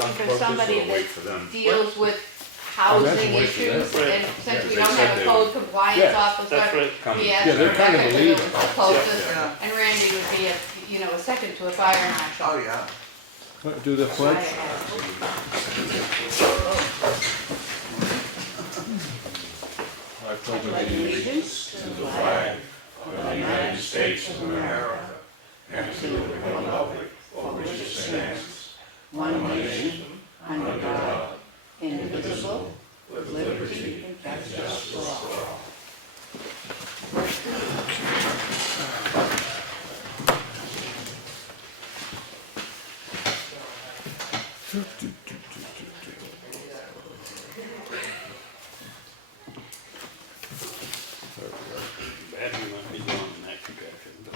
looking for somebody We'll wait that for them. deals with housing wait for them. issues, Right. and Yeah, since we they don't said have a they code would. compliance Yeah. officer, That's right. we Yeah, asked they're kind of Rebecca the to go lead. with the closest, Yeah. and Randy would be a second to a fire marshal. Oh, yeah. Do the pledge. I pledge Allegiance to the flag of the United States of America, and to the republic for which it stands, one nation, under God, indivisible, with liberty and justice for all. Bad you might be gone in that direction, but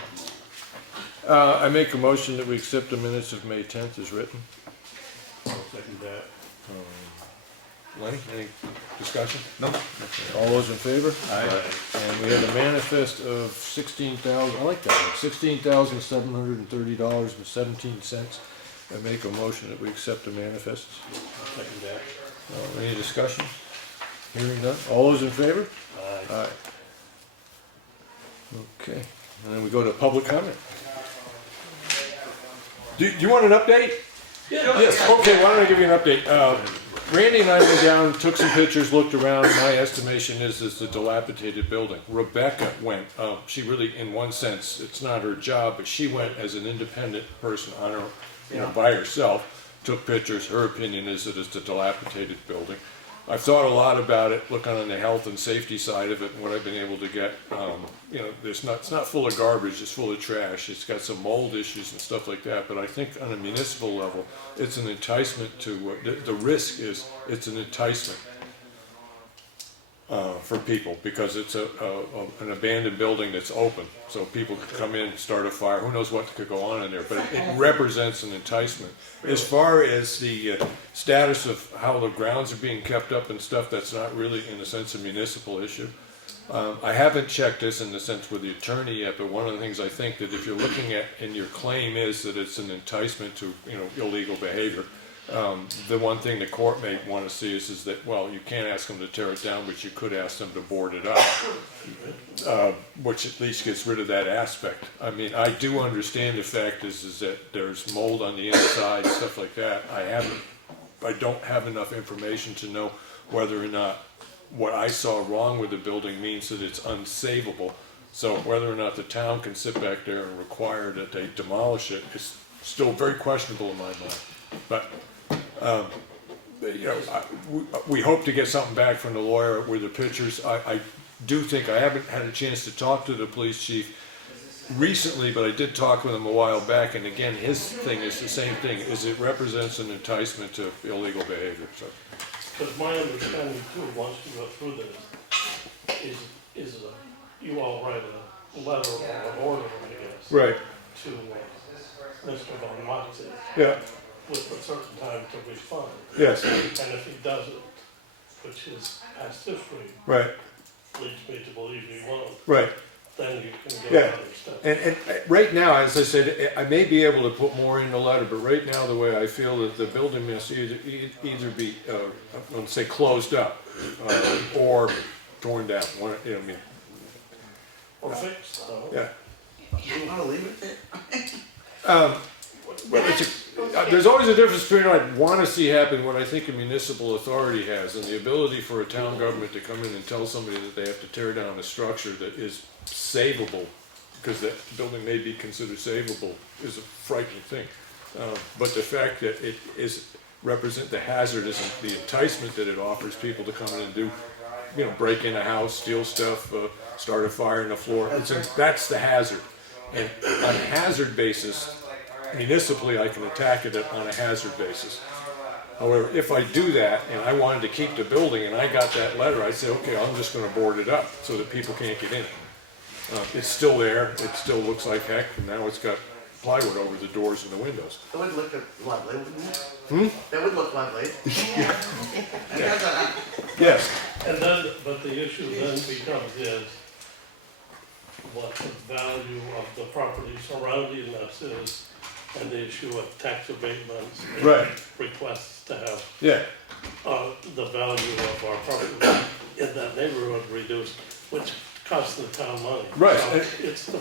I make a motion that we accept the minutes of May 10th as written. I'll second that. Lenny, any discussion? No. All those in favor? Aye. And we have a manifest of $16,000, I like that one, $16,730.17. I make a motion that we accept the manifest. I'll second that. Any discussion? Hearing none. All those in favor? Aye. Aye. Okay, and then we go to public comment. Do you want an update? Yes, okay, why don't I give you an update? Randy and I went down, took some pictures, looked around. My estimation is it's a dilapidated building. Rebecca went, she really, in one sense, it's not her job, but she went as an independent person on her, by herself, took pictures. Her opinion is that it's a dilapidated building. I've thought a lot about it, looking on the health and safety side of it, and what I've been able to get. It's not full of garbage, it's full of trash. It's got some mold issues and stuff like that, but I think on a municipal level, it's an enticement to, the risk is, it's an enticement for people, because it's an abandoned building that's open, so people could come in, start a fire, who knows what could go on in there, but it represents an enticement. As far as the status of how the grounds are being kept up and stuff, that's not really, in a sense, a municipal issue. I haven't checked this in the sense with the attorney yet, but one of the things I think that if you're looking at, and your claim is that it's an enticement to, illegal behavior, the one thing the court may want to see is that, well, you can't ask them to tear it down, but you could ask them to board it up, which at least gets rid of that aspect. I mean, I do understand the fact is that there's mold on the inside, stuff like that. I don't have enough information to know whether or not what I saw wrong with the building means that it's unsavable. So whether or not the town can sit back there and require that they demolish it is still very questionable in my mind. But we hope to get something back from the lawyer with the pictures. I do think, I haven't had a chance to talk to the police chief recently, but I did talk with him a while back, and again, his thing is the same thing, is it represents an enticement to illegal behavior. So. Because my understanding too, once you go through this, is you all write a letter or an order, I guess. Right. To Mr. Von Moxie. Yeah. With a certain time to respond. Yes. And if he doesn't, which is past history, Right. leads me to believe he won't, Right. then you can go Yeah. other steps. And right now, as I said, I may be able to put more in the letter, but right now, the way I feel that the building must either be, let's say, closed up or torn down. Or fixed, though. Yeah. You want to leave it there? Well, there's always a difference between what I want to see happen, what I think a municipal authority has, and the ability for a town government to come in and tell somebody that they have to tear down a structure that is savable, because that building may be considered savable, is a frightening thing. But the fact that it is represent the hazard is the enticement that it offers people to come in and do, break in a house, steal stuff, start a fire in the floor. That's the hazard. And on a hazard basis, municipally, I can attack it on a hazard basis. However, if I do that and I wanted to keep the building and I got that letter, I'd say, okay, I'm just going to board it up so that people can't get in. It's still there. It still looks like heck, and now it's got plywood over the doors and the windows. It would look lovely, wouldn't it? Hmm? That would look lovely. Yes. And then, but the issue then becomes is what the value of the property surrounding us is and they issue a tax abatements. and Right. Requests to have, Yeah, the value of our property in that neighborhood reduced, which costs the town money. Right. So it's the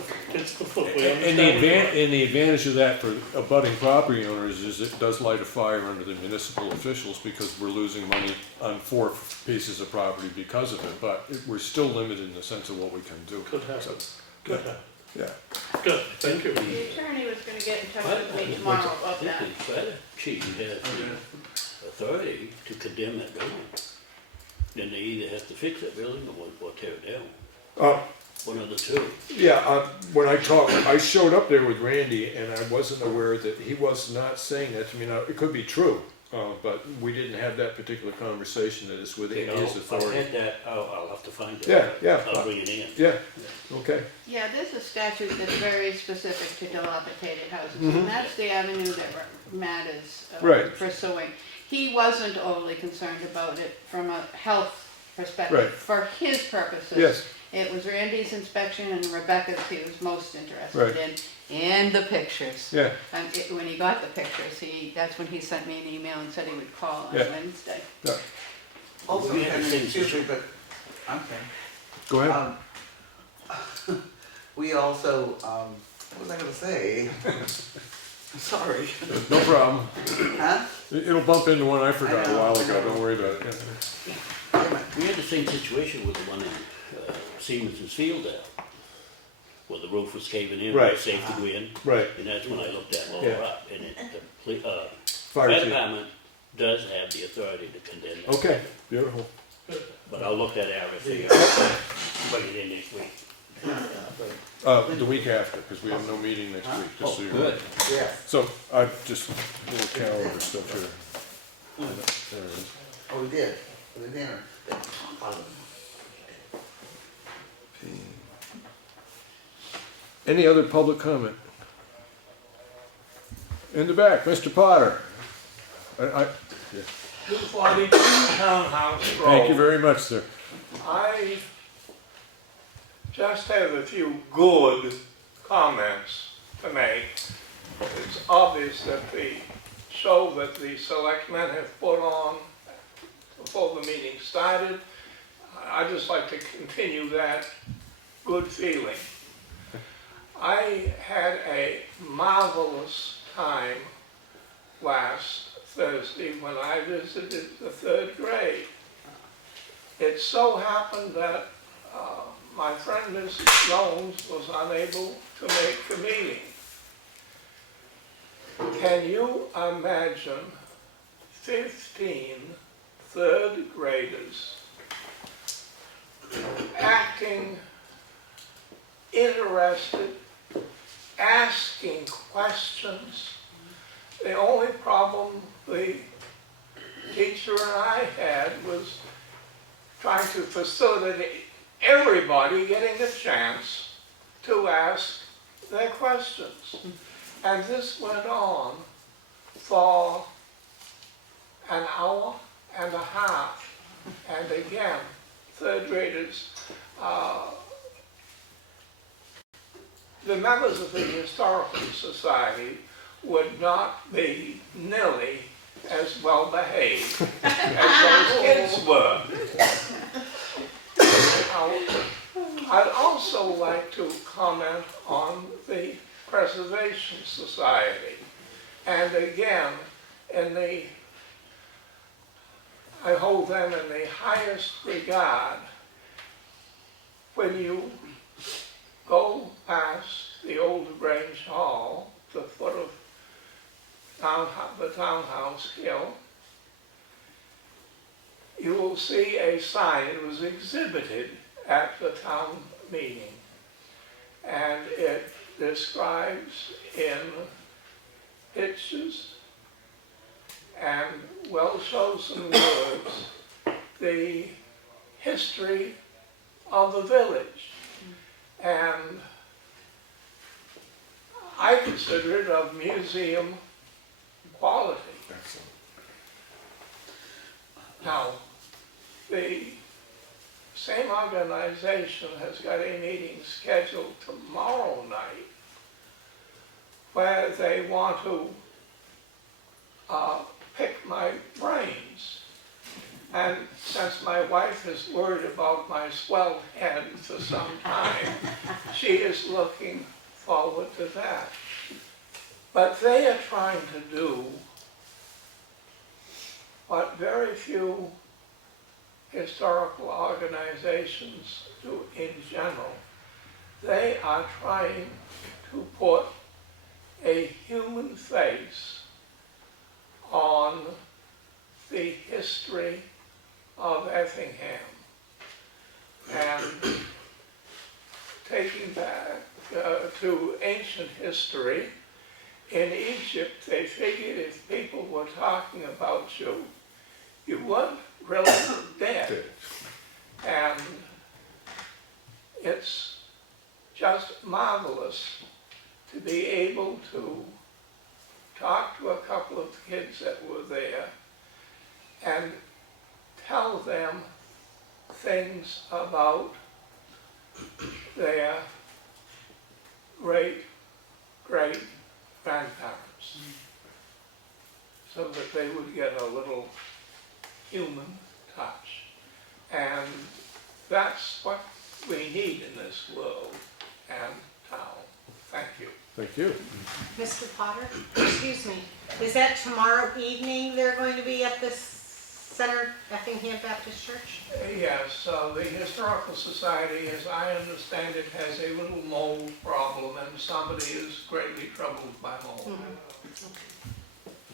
foot, we and understand. the what you're right. and the advantage of that for abutting property owners is it does light a fire under the municipal officials because we're losing money on 4 pieces of property because of it, but we're still limited in the sense of what we can do. Could happen, could happen. Yeah. Good, thank you. The attorney was gonna get in touch with me tomorrow about that. I think the fire chief has the authority to condemn that building. Then they either have to fix that building or tear it down, Uh, one of the two. Yeah, when I showed up there with Randy, and I wasn't aware that he was not saying that to me. Now, it could be true, but we didn't have that particular conversation that is within his I'll authority. have that, I'll have to find it. Yeah, I'll bring it in. yeah, okay. Yeah, there's a statute that's very specific to dilapidated houses, Mhm. and that's the avenue that Matt is Right. pursuing. He wasn't overly concerned about it from a health perspective. Right. For his purposes. Yes. It was Randy's inspection and Rebecca's he was most interested Right. in, and the pictures. Yeah, And when he got the pictures, that's when he sent me an email and said he would call on Yeah. Wednesday. yeah. Also, We had the same excuse me, but, okay. Go ahead. We also, what was I gonna say? Sorry. No problem. Huh? It'll bump into one I forgot I a know, while I ago, know. don't worry about it. Yeah. We had the same situation with the one in Siemens's Field there, where the roof was caving in, Right. was safe to go in, Right, and that's when I looked at lower Yeah. up, and the fire fire chief. department does have the authority to condemn that. Okay, beautiful. But I'll look at RFA, bring it in next week. The week after, because we have no meeting next week, just so you know. Good. Yeah. So, I just, little calendar stuff here. There it is. Oh, we did, for the dinner. Any other public comment? In the back, Mr. Potter. I- 242 Townhouse Road. Thank you very much, sir. I just have a few good comments to make. It's obvious that the show that the selectmen have put on before the meeting started, I'd just like to continue that good feeling. I had a marvelous time last Thursday when I visited the 3rd grade. It so happened that my friend Mrs. Jones was unable to make the meeting. Can you imagine 15 3rd graders acting interested, asking questions? The only problem the teacher and I had was trying to facilitate everybody getting a chance to ask their questions. And this went on for an hour and a half. And again, 3rd graders, the members of the Historical Society would not be nearly as well behaved as those kids were. I'd also like to comment on the Preservation Society. And again, I hold them in the highest regard. When you go past the old Grange Hall, the foot of the townhouse hill, you will see a sign. It was exhibited at the town meeting, and it describes in pictures and well-chosen words the history of the village. And I consider it of museum quality. Now, the same organization has got a meeting scheduled tomorrow night where they want to pick my brains. And since my wife is worried about my swelled head for some time, she is looking forward to that. But they are trying to do what very few historical organizations do in general. They are trying to put a human face on the history of Effingham. And taking back to ancient history, in Egypt, they figured if people were talking about you, you weren't really dead. And it's just marvelous to be able to talk to a couple of kids that were there and tell them things about their great-grandparents, so that they would get a little human touch. And that's what we need in this world and town. Thank you. Thank you. Mr. Potter, excuse me, is that tomorrow evening they're going to be at this Center, Effingham Baptist Church? Yes, the Historical Society, as I understand it, has a little mold problem, and somebody is greatly troubled by mold.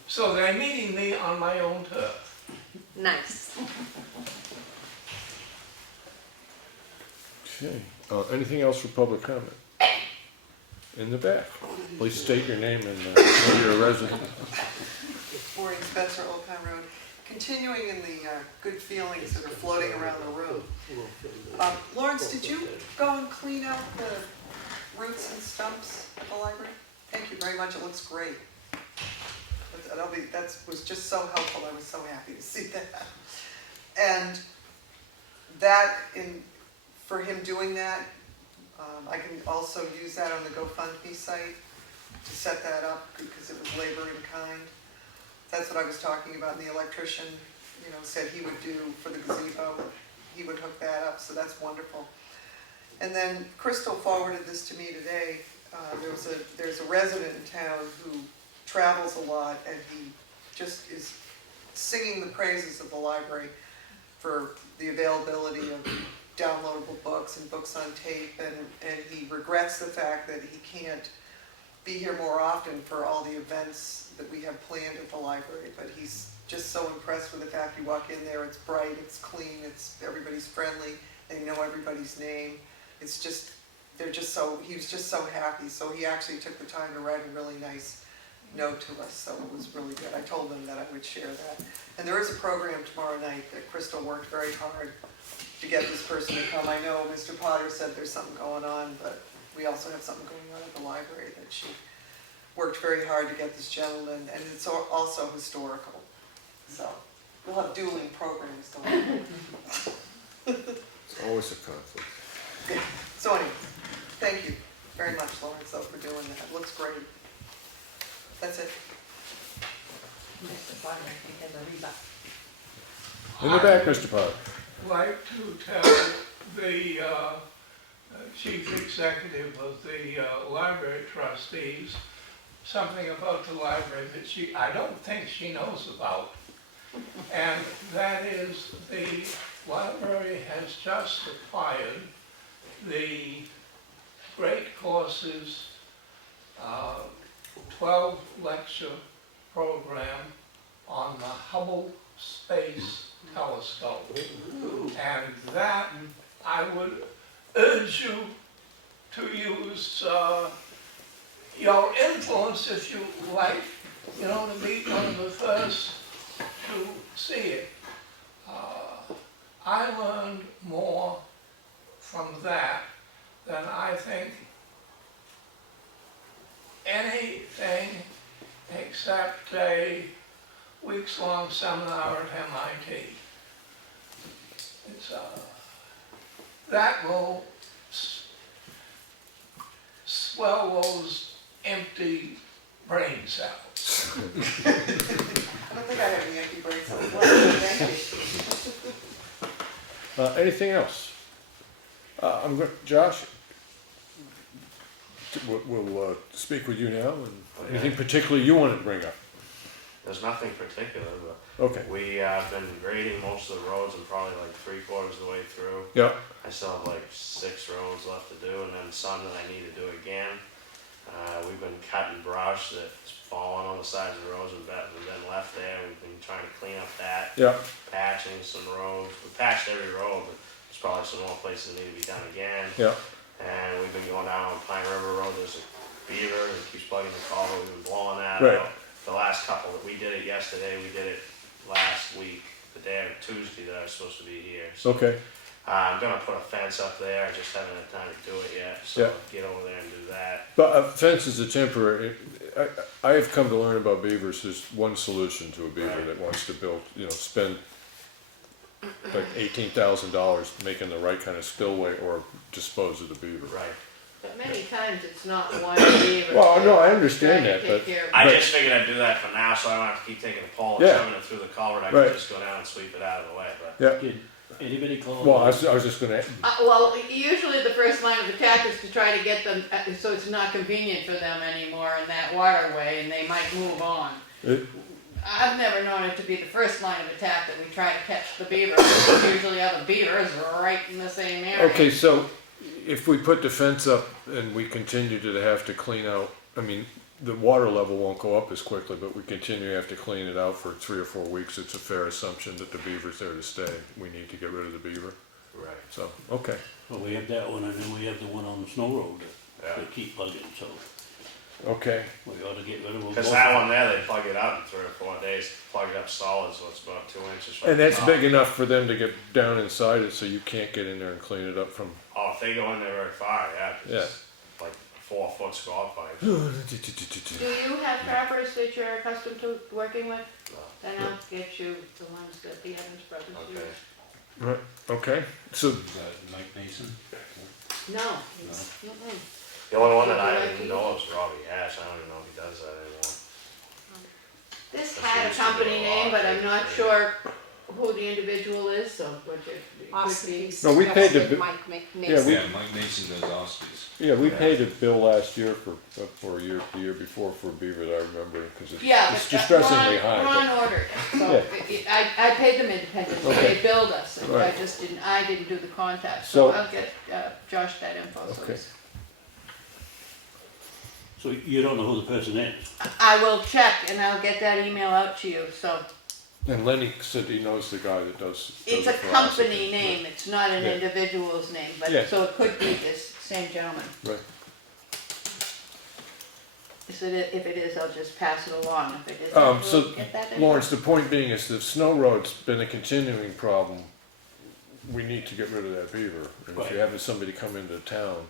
So they're meeting me on my own turf. Nice. Okay. Anything else for public comment? In the back. Please state your name and whether you're a resident. Maureen Spencer, Old Town Road. Continuing in the good feelings that are floating around the room. Lawrence, did you go and clean out the roots and stumps at the library? Thank you very much, it looks great. That was just so helpful, I was so happy to see that. And that, for him doing that, I can also use that on the GoFundMe site to set that up because it was labor in kind. That's what I was talking about, and the electrician, said he would do for the gazebo. He would hook that up, so that's wonderful. And then Crystal forwarded this to me today. There's a resident in town who travels a lot, and he just is singing the praises of the library for the availability of downloadable books and books on tape, and he regrets the fact that he can't be here more often for all the events that we have planned at the library, but he's just so impressed with the fact you walk in there, it's bright, it's clean, everybody's friendly, they know everybody's name. It's just, he was just so happy, so he actually took the time to write a really nice note to us, so it was really good. I told him that I would share that. And there is a program tomorrow night that Crystal worked very hard to get this person to come. I know Mr. Potter said there's something going on, but we also have something going on at the library that she worked very hard to get this gentleman, and it's also historical. So we'll have dueling programs going on. It's always a conflict. Okay. So anyways, thank you very much, Lawrence, though, for doing that. It looks great. That's it. Mr. Potter, I think there's a rebuff. In the back, Mr. Potter. I'd like to tell the chief executive of the library trustees something about the library that I don't think she knows about. And that is, the library has just acquired the great courses 12 lecture program on the Hubble Space Telescope. And that I would urge you to use your influence, if you like, to be one of the first to see it. I learned more from that than I think anything except a weeks-long seminar at MIT. That will swell those empty brain cells. I don't think I have any empty brain cells left, thank you. Anything else? Josh, we'll speak with you now, and anything particularly you wanted to bring up? There's nothing particular, but Okay, we have been grading most of the roads and probably like 3/4 of the way through. yeah, I still have like 6 roads left to do and then some that I need to do again. We've been cutting brush that's fallen on the sides of the roads and been left there. We've been trying to clean up that, yeah, patching some roads. We patched every road, but there's probably some more places that need to be done again. yeah, And we've been going down on Pine River Road, there's a beaver that keeps plugging the culvert, we've been blowing that Right. out. The last couple, we did it yesterday, we did it last week, the day of Tuesday that I was supposed to be here. So, okay, I'm gonna put a fence up there, I just haven't had time to do it yet, so Yeah. get over there and do that. but a fence is a temporary, I have come to learn about beavers, there's one solution to a beaver Right. that wants to build, spend like $18,000 making the right kind of spillway or dispose of the beaver. Right. But many times it's not one beaver. Well, no, I understand Trying to that, take but- care of- I But- just figured I'd do that for now, so I don't have to keep taking a pole and Yeah. shoving it through the culvert, I Right. can just go down and sweep it out of the way, but. Yeah, Did anybody call? well, I was just gonna, Well, usually the first line of attack is to try to get them, so it's not convenient for them anymore in that waterway, and they might move on. It- I've never known it to be the first line of attack that we try to catch the beaver. It's usually other beavers right in the same area. okay, so if we put the fence up and we continue to have to clean out, I mean, the water level won't go up as quickly, but we continue to have to clean it out for 3 or 4 weeks, it's a fair assumption that the beaver's there to stay. We need to get rid of the beaver, Right. so, okay. Well, we have that one, and then we have the one on the snow road that Yeah. they keep plugging, so Okay, we ought to get rid of them. Cause both. that one there, they plug it up in 3 or 4 days, plug it up solid, so it's about 2 inches from and the that's top. big enough for them to get down inside it, so you can't get in there and clean it up from. Oh, if they go in there very far, yeah, 'cause Yeah. it's like 4-foot squat pipe. Do you have trappers that you're accustomed to working with? Then I'll get you the ones that the Evans brothers use. Okay. Right, okay, so, Is that Mike Mason? No, it's, mm-mm. The only one that I Would you didn't like know was Robbie Ash, I don't even know if he does that anymore. This That's had a used to be company a name, lot, but I'm not right? sure who the individual is, so what it could be. No, we paid the bi- Mike yeah, we, Yeah, Mike Mason does Ospies. yeah, we paid a bill last year for a year, the year before for a beaver that I remember, because Yeah, it's but distressingly high. but- Ron ordered it, so I paid them independently, Okay. they billed us, and I Right. just didn't do the contact, So- so I'll get Josh that info, so Okay. he's- So you don't know who the person is? I will check and I'll get that email out to you, so. And Lenny said he knows the guy that does. It's does a it for us. company name, it's not an Yeah. individual's name, but, Yeah. so it could be this same gentleman. Right, If it is, I'll just pass it along, if it isn't, so we'll get that info. Lawrence, the point being is the snow road's been a continuing problem. We need to get rid of that beaver, and if Right. you're having somebody come into town.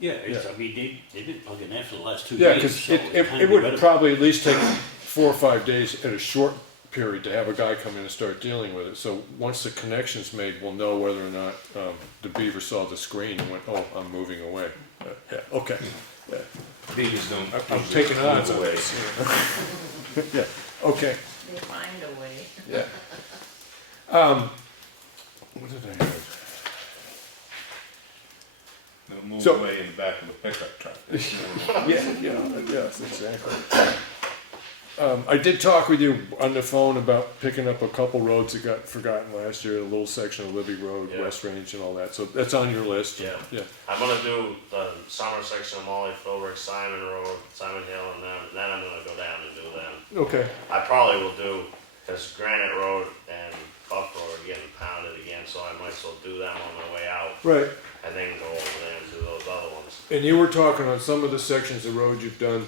Yeah, I mean, they've been plugging that for the last 2 Yeah, days. because so it's time it to get rid would of probably at least take 4 or 5 days at a short period to have a guy come in and start dealing with it. So once the connection's made, we'll know whether or not the beaver saw the screen and went, oh, I'm moving away. Yeah, okay. Yeah. Beavers don't. I'm usually taking move odds on away. this. Yeah, okay, They find a way. yeah. What did I have? They'll move So- away in the back of a pickup truck. Yes, exactly. I did talk with you on the phone about picking up a couple roads that got forgotten last year, a little section of Libby Road, Yeah. West Range and all that, so that's on your list. Yeah. Yeah, I'm gonna do the summer section of Molly Philbrick, Simon Road, Simon Hill, and then I'm gonna go down and do them. okay, I probably will do, cause Granite Road and Buff Road are getting pounded again, so I might as well do them on my way out, right. and then go over there and do those other ones. And you were talking on some of the sections of road you've done,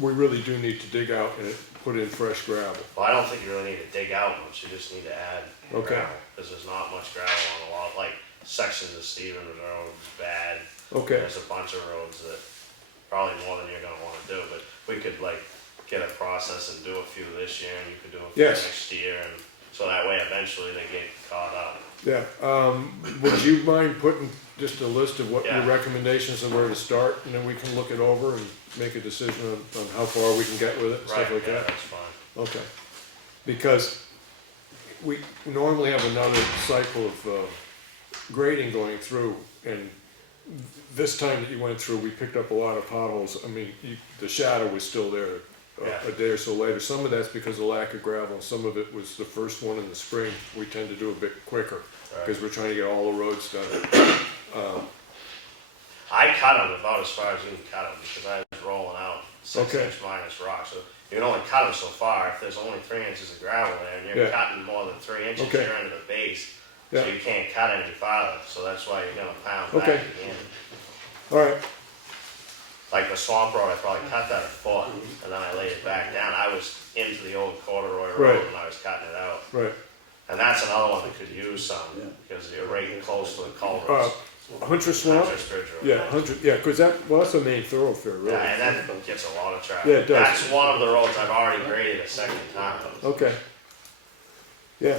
we really do need to dig out and put in fresh gravel. Well, I don't think you really need to dig out much, you just need to add Okay. gravel, cause there's not much gravel on a lot, like sections of Stevens Road is bad. Okay, There's a bunch of roads that, probably more than you're gonna wanna do, but we could like get a process and do a few this year, and you could do a few Yes. next year, and so that way eventually they get caught up. Yeah, would you mind putting just a list of what your Yeah. recommendations and where to start, and then we can look it over and make a decision on how far we can get with it and Right, stuff like yeah, that? that's fine. Okay, because we normally have another cycle of grading going through, and this time that you went through, we picked up a lot of potholes. I mean, the shadow was still there Yeah. a day or so later. Some of that's because of lack of gravel, and some of it was the first one in the spring. We tend to do a bit quicker, because we're trying to get all the roads done. I cut them about as far as you can cut them, because I was rolling out 6 Okay. inch minus rock, so you can only cut them so far. If there's only 3 inches of gravel there, and you're Yeah. cutting more than 3 inches, Okay. you're into the base, Yeah. so you can't cut any farther, so that's why you're gonna pound Okay. back again. All right, Like the swamp road, I probably cut that a foot, and then I laid it back down. I was into the old corduroy road Right. when I was cutting it out. right. And that's another one that could use some, because you're right close to the culverts. Hunter Swamp? Hunter's Bridge Road. Yeah, because that's a main thoroughfare, really. Yeah, and that gets a lot of traffic. Yeah, it does. That's one of the roads I've already graded a second time. Okay. Yeah.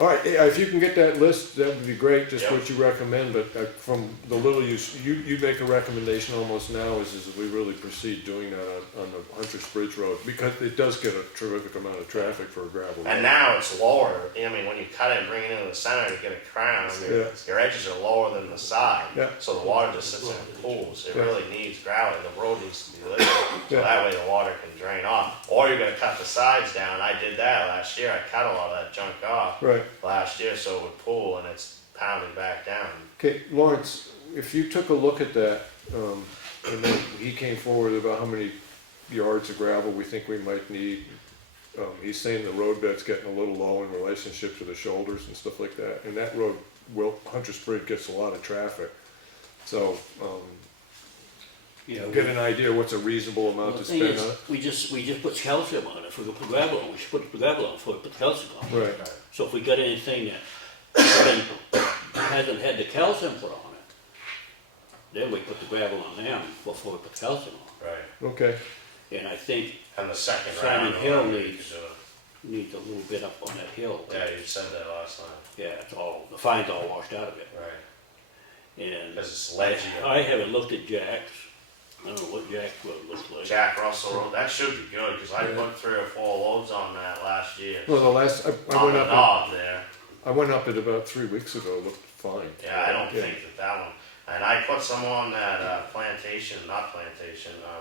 All right, if you can get that list, that would be great, just Yep. what you recommend, but from the little you make a recommendation almost now is we really proceed doing that on the Hunter's Bridge Road, because it does get a terrific amount of traffic for a gravel road. And now it's lower. I mean, when you cut it and bring it into the center to get a crown, Yeah. your edges are lower than the side. Yeah. So the water just sits in pools. It Yeah. really needs gravity. The road needs to be lifted. So Yeah. that way the water can drain off. Or you're gonna cut the sides down. I did that last year. I cut a lot of that junk off Right. last year so it would pool and it's pounding back down. Okay, Lawrence, if you took a look at that, and then he came forward about how many yards of gravel we think we might need. He's saying the road bed's getting a little low in relationship to the shoulders and stuff like that, and that road, Hunter's Bridge gets a lot of traffic. So, Yeah, get an idea what's a reasonable amount to the thing spend is, on it. we just put calcium on it. If we put gravel on, we should put gravel on before we put calcium on. Right, So if we got anything that hasn't had the calcium put on it, then we put the gravel on them before we put calcium on. Right. okay, And I think And the second Simon round. Hill you needs- could do it. needs a little bit up on that hill. Yeah, you said that last time. Yeah, it's all, the fine's all washed out of it. Right. And Because it's ledgy. I haven't looked at Jack's. I don't know what Jack's road looks like. Jack Russell Road, that should be good, because I put 3 or 4 loads on that last year. well, the last, I On went the up, knob there. I went up it about 3 weeks ago, it looked fine. Yeah, I don't think that one, and I put some on that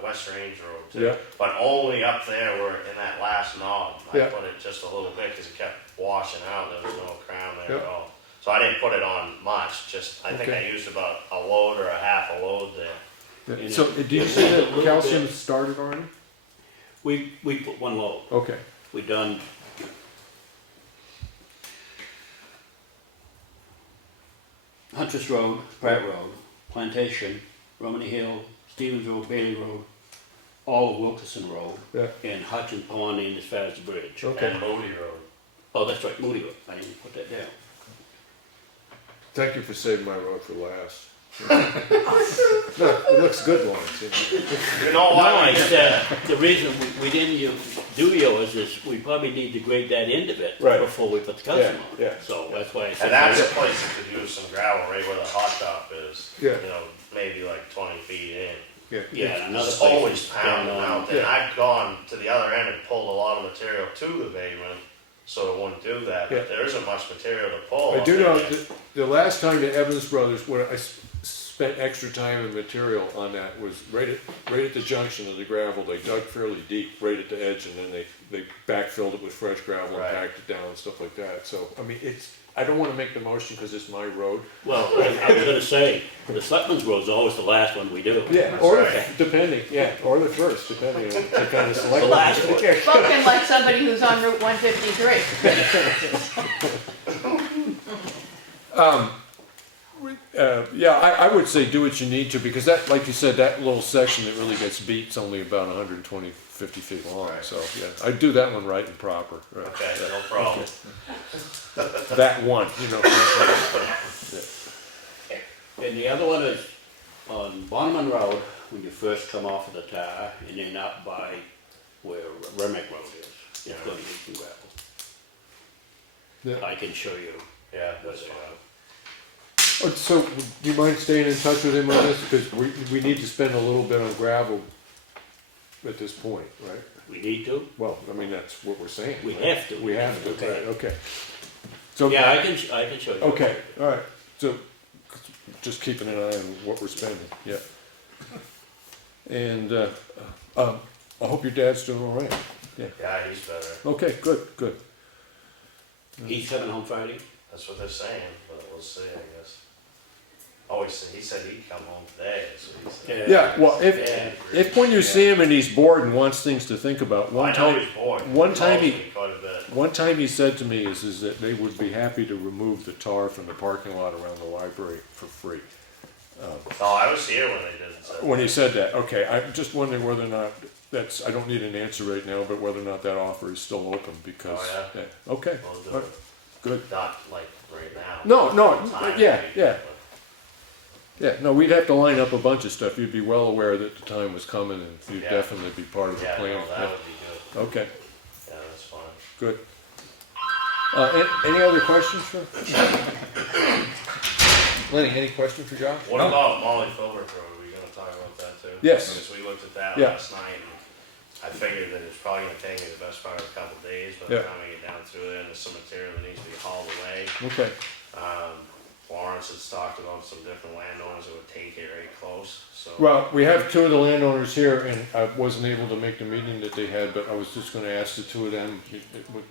West Range Road too. Yeah. But only up there where in that last knob, I Yeah. put it just a little bit, because it kept washing out, there was no crown there Yeah. at all. So I didn't put it on much, just, I think Okay. I used about a load or a half a load there. Yeah. So, do you see that calcium started already? We put one load. Okay, We done Huntress Road, Pratt Road, Plantation, Romney Hill, Stevens Road, Bailey Road, all of Wilkerson Road, yeah, and Hutchins Pond in as far as the bridge. okay. And Moody Road. Oh, that's right, Moody Road. I didn't put that down. Thank you for saving my road for last. No, it looks good, Lawrence, you know. You know No, why I we did said, that? the reason we didn't do yours is we probably need to grade that end of it Right. before we put the calcium on. Yeah, yeah. So that's why I And said. that's a place that could use some gravel right where the hot top is. Yeah. You know, maybe like 20 feet in. Yeah, and another It's place always is pounding down out on, there. I've gone to the other end and pulled a lot of material to the pavement, so it wouldn't do that, Yeah. but there isn't much material to pull. I up do there. know the last time the Evans Brothers, when I spent extra time and material on that, was right at the junction of the gravel. They dug fairly deep, right at the edge, and then they backfilled it with fresh gravel and Right. packed it down and stuff like that. So, I mean, I don't wanna make the motion because it's my road. well, I was gonna say, the Selectmen's Road's always the last one we do. Yeah, or right. depending, yeah, or the first, depending on the kind of select. The last one. Spoken like somebody who's on Route 153. Yeah, I would say do what you need to, because that, like you said, that little section that really gets beat is only about 120, 50 feet long, Right. so, yeah, I'd do that one right and proper. Right. Okay, no problem. That one, you know. And the other one is on Bonneman Road, when you first come off of the tar, and then up by where Remick Road is. It's gonna need some gravel. I can show you. Yeah, that's fine. So, do you mind staying in touch with him on this? Because we need to spend a little bit on gravel at this point, right? We need to? Well, I mean, that's what we're saying. We have to. We have to, Okay. right, okay. So, Yeah, I can show you. okay, all right, so, just keeping an eye on what we're spending, yeah. And, I hope your dad's doing all right. Yeah, he's better. Okay, good, good. He's coming home Friday? That's what they're saying, but we'll see, I guess. Oh, he said he'd come home today, that's what he said. Yeah, well, Yeah. if when you see him and he's bored and wants things to think about, I know he's bored. one time He he- calls me quite a bit. one time he said to me is that they would be happy to remove the tar from the parking lot around the library for free. Oh, I was here when they did it. When he said that, okay, I'm just wondering whether or not I don't need an answer right now, but whether or not that offer is still open because. Oh, yeah, okay, We'll do all right, it. good. Not like right now. No, Time, yeah, maybe, yeah. but- Yeah, no, we'd have to line up a bunch of stuff. You'd be well aware that the time was coming and you'd Yeah. definitely be part of the Yeah, plan. no, that would be good. Okay, Yeah, that's fine. good. Any other questions for? Lenny, any question for Josh? What about Molly Filbert Road? Are we gonna talk about that too? Yes. Because we looked at that Yeah. last night and I figured that it's probably gonna take me the best part of a couple days, by Yeah. the time I get down through there, and there's some material that needs to be hauled away. Okay, Lawrence has talked about some different landowners that would take it right close, so. well, we have two of the landowners here and I wasn't able to make the meeting that they had, but I was just gonna ask the two of them,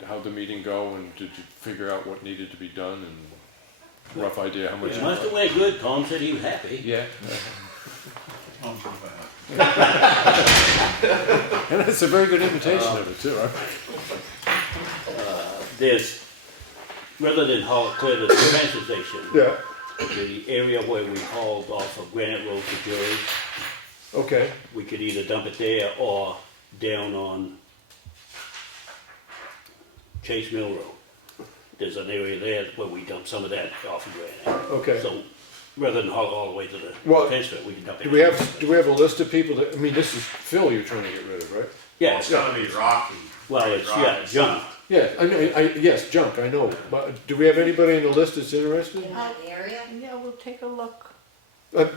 how'd the meeting go and did you figure out what needed to be done and rough idea how much? It must have went good. Tom said he was happy. Yeah. And that's a very good invitation of it too, huh? There's, rather than haul it clear to the transfer station, Yeah, the area where we hauled off of Granite Road to Jury, okay, we could either dump it there or down on Chase Mill Road. There's an area there where we dump some of that off of Granite. okay. So rather than haul it all the way to the Well, transfer, we can dump it. Do we have a list of people that, I mean, this is Phil you're trying to get rid of, right? Well, Yeah, it's gonna be rocky. well, pretty it's, rocky yeah, junk. Yeah, I know, yes, junk, I know, but do we have anybody in the list that's interested? In that area? Yeah, we'll take a look.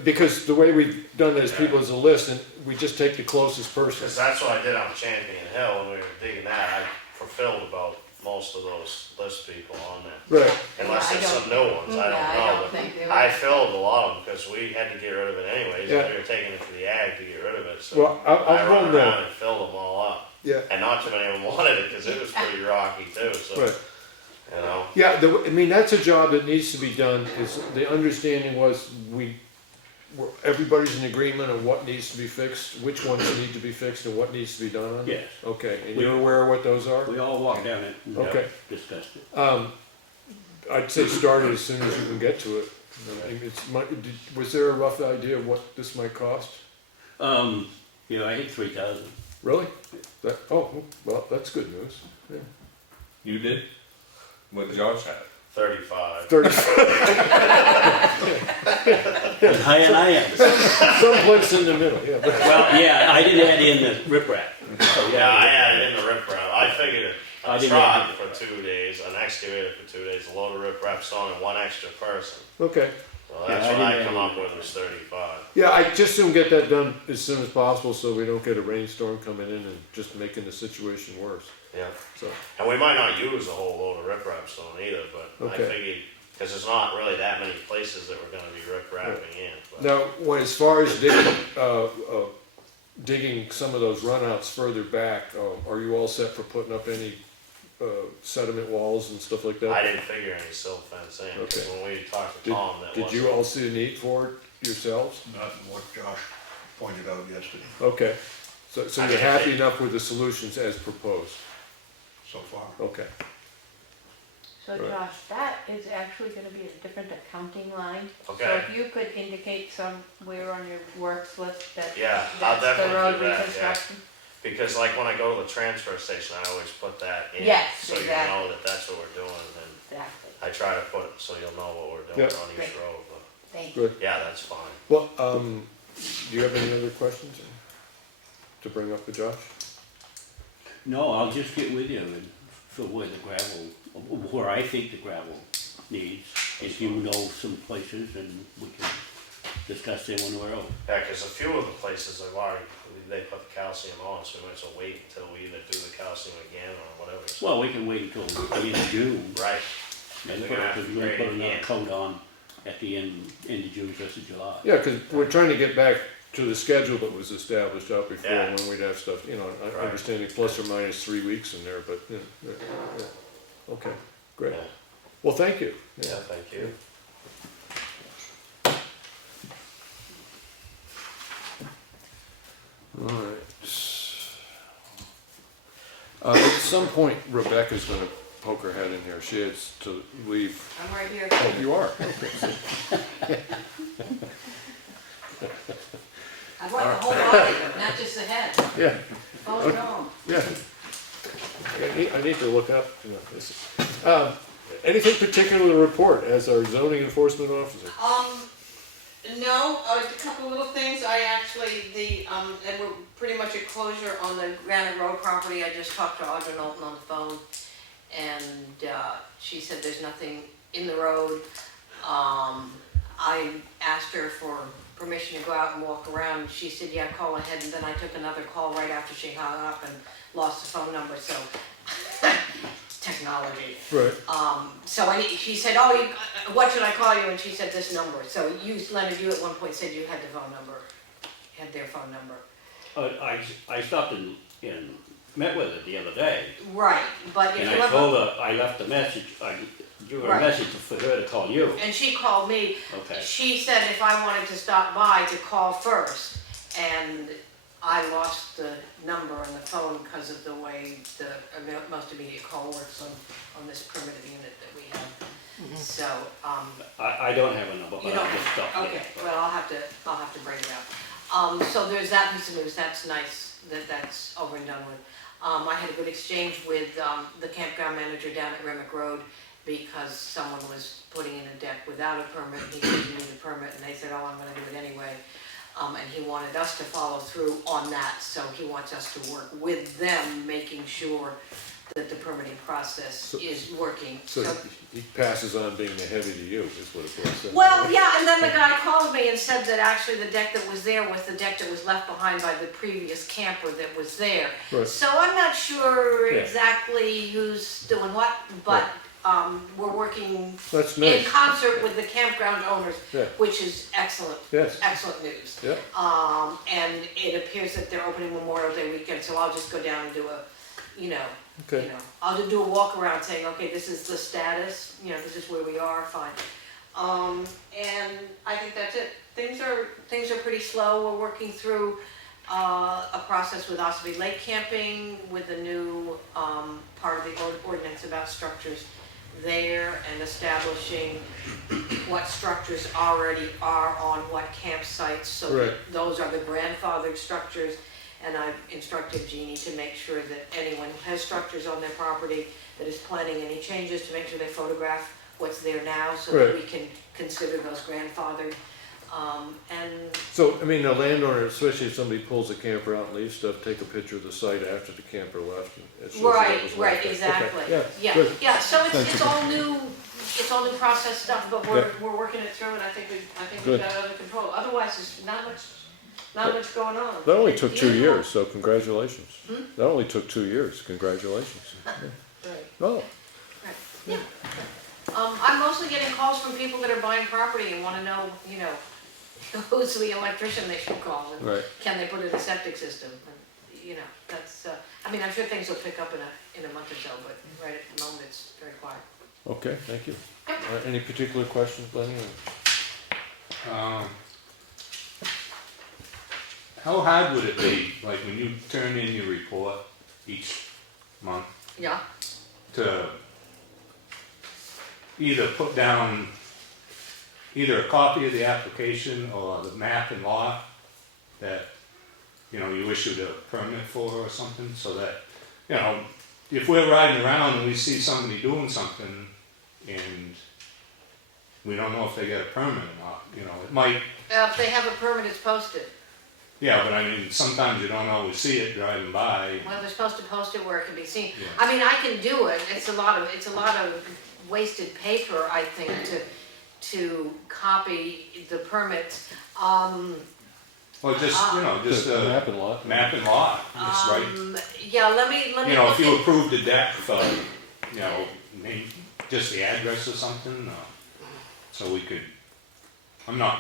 Because the way we've done it is people as a list and we just take the closest person. Because that's what I did on Champion Hill when we were digging that. I fulfilled about most of those list people on there. Right, Unless I there's don't- some new ones, I Yeah, I don't know. don't think they But I would. filled a lot of them because we had to get rid of it anyways. Yeah. And we were taking it to the ag to get rid of it. So well, I I'll ran run around that, and filled them all up. yeah, And not too many of them wanted it because it was pretty rocky too. So, right. you know. Yeah, I mean, that's a job that needs to be done, is the understanding was everybody's in agreement on what needs to be fixed, which ones need to be fixed and what needs to be done on it? Yes. Okay, and you're aware of what those are? We all walked down it and Okay. discussed it. I'd say start it as soon as you can get to it. I mean, was there a rough idea of what this might cost? Yeah, I hit 3,000. Really? Well, that's good news. Yeah. You did? What Josh had? 35. 30, As high as I am. someplace in the middle, yeah. Well, yeah, I didn't add in the riprap. So, Yeah, I had it in the riprap. I figured it. I I didn't tried have for 2 days, an excavator for 2 days, a load of riprap stone and one extra person. Okay. So Yeah, that's I what I didn't come have up with was 35. Yeah, I just soon get that done as soon as possible so we don't get a rainstorm coming in and just making the situation worse. Yeah. So, And we might not use a whole load of riprap stone either, but I Okay. figured, because there's not really that many places that we're gonna be riprapping in. But now, as far as digging some of those runouts further back, are you all set for putting up any sediment walls and stuff like that? I didn't figure any silt fence in, because Okay. when we talked to Tom, that Did wasn't. you all see a need for it yourselves? Not what Josh pointed out yesterday, Okay, so I you're mean, happy it- enough with the solutions as proposed? so far. Okay, So Right. Josh, that is actually gonna be a different accounting line. So Okay. if you could indicate somewhere on your works list that Yeah, I'll that's the definitely road do that, yeah. reconstruction. Because like when I go to the transfer station, I always put that in. Yes, So you exactly. know that that's what we're doing, and Exactly. I try to put it so you'll know what we're doing Yeah. on each Great. road, but, Thank you. good. yeah, that's fine. Well, do you have any other questions to bring up with Josh? No, I'll just get with you and for where the gravel, where I think the gravel needs. If you know some places, and we can discuss them when we're out. Yeah, because a few of the places I've already, they put the calcium on, so we might as well wait until we either do the calcium again or whatever. Well, we can wait until the end of June. Right. And They're put, gonna have to we're gonna grade put it another again. coat on at the end of June, 1st of July. Yeah, because we're trying to get back to the schedule that was established out before, Yeah. when we'd have stuff, you know, Right. understanding plus or minus 3 weeks in there, but, yeah. Okay, great. Yeah. Well, thank you. Yeah, thank you. All right. At some point, Rebecca's gonna poke her head in here. She has to leave. I'm right here. Oh, you are? Okay. I want the whole body, not just the head. Yeah, Oh, no. yeah. I need to look up, you know, this. Anything particular to report as our zoning enforcement officer? No, a couple little things. I actually, and we're pretty much at closure on the Granite Road property. I just talked to Audra Knowlton on the phone, and she said there's nothing in the road. I asked her for permission to go out and walk around, and she said, yeah, call ahead, and then I took another call right after she hung up and lost the phone number, so technology. Right. She said, oh, what should I call you? And she said this number. So Leonard, you at one point said you had the phone number, had their phone number. I stopped and met with her the other day, Right, but if and you I ever, told her, I left a message, I gave her a Right. message for her to call you. and she called me, Okay. she said if I wanted to stop by to call first, and I lost the number on the phone because of the way the most immediate call works on this primitive unit that we have. So, I don't have a number, you but don't I just stopped. okay, well, I'll have to bring it up. So there's that piece of news, that's nice, that's over and done with. I had a good exchange with, the campground manager down at Remick Road, because someone was putting in a deck without a permit, he didn't need a permit, and they said, oh, I'm gonna do it anyway. And he wanted us to follow through on that, so he wants us to work with them, making sure that the permitting process is working. So he passes on being the heavy to you, is what it was. Well, yeah, and then the guy called me and said that actually the deck that was there was the deck that was left behind by the previous camper that was there. Right. So I'm not sure Yeah. exactly who's doing what, but we're working That's in nice. concert with the campground owners, Yeah. which is excellent, Yes, excellent news. yeah, And it appears that they're opening Memorial Day weekend, so I'll just go down and do a, okay. I'll just do a walk around saying, okay, this is the status, this is where we are, fine. And I think that's it. Things are pretty slow. We're working through a process with Espie Lake Camping with the new part of the ordinance about structures there, and establishing what structures already are on what campsites, so that Right. those are the grandfathered structures. And I've instructed Jeannie to make sure that anyone who has structures on their property that is planning any changes, to make sure they photograph what's there now, so that Right. we can consider those grandfathered. And So, I mean, the landowner, especially if somebody pulls a camper out and leaves stuff, take a picture of the site after the camper left. And it shows that it was right, left there. exactly. Okay, Yeah, good. yeah, so it's all new, process stuff, but Yeah. we're working it through, and I think we've Good. got it under control. Otherwise, there's not much going on. That only took 2 Yeah. years, so congratulations. Hmm? That only took 2 years, congratulations. Right. Oh, Yeah. I'm mostly getting calls from people that are buying property and wanna know, who's the electrician they should call, and right, can they put in a septic system? And, that's, I'm sure things will pick up in a month or so, but right at the moment, it's very quiet. okay, thank you. Yep. Any particular questions, Lenny? How hard would it be, like when you turn in your report each month, Yeah. to either put down either a copy of the application or the map and lot that, you issued a permit for or something, so that, if we're riding around and we see somebody doing something and we don't know if they get a permit or not, it might, If they have a permit, it's posted. Yeah, but I mean, sometimes you don't always see it driving by. Well, they're supposed to post it where it can be seen. Yeah. I mean, I can do it, it's a lot of wasted paper, I think, to copy the permits. Well, just, just The a map and lot. map and lot, just right. Yeah, let me You know, if look you at, approved the depth of, maybe just the address or something, so we could, I'm not,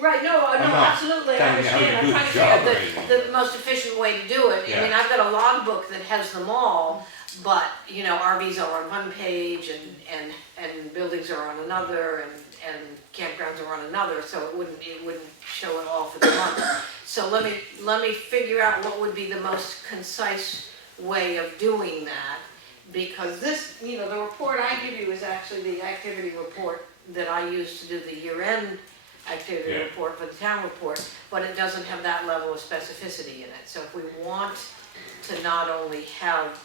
right, no, I'm not absolutely, I telling you how to understand, I'm do trying the to job figure or out anything. the most efficient way to do it. I Yeah. mean, I've got a logbook that has them all, but, RVs are on one page and buildings are on another and campgrounds are on another, so it wouldn't show it all for the month. So let me figure out what would be the most concise way of doing that, because this, the report I give you is actually the activity report that I use to do the year-end activity Yeah. report for the town report, but it doesn't have that level of specificity in it. So if we want to not only have,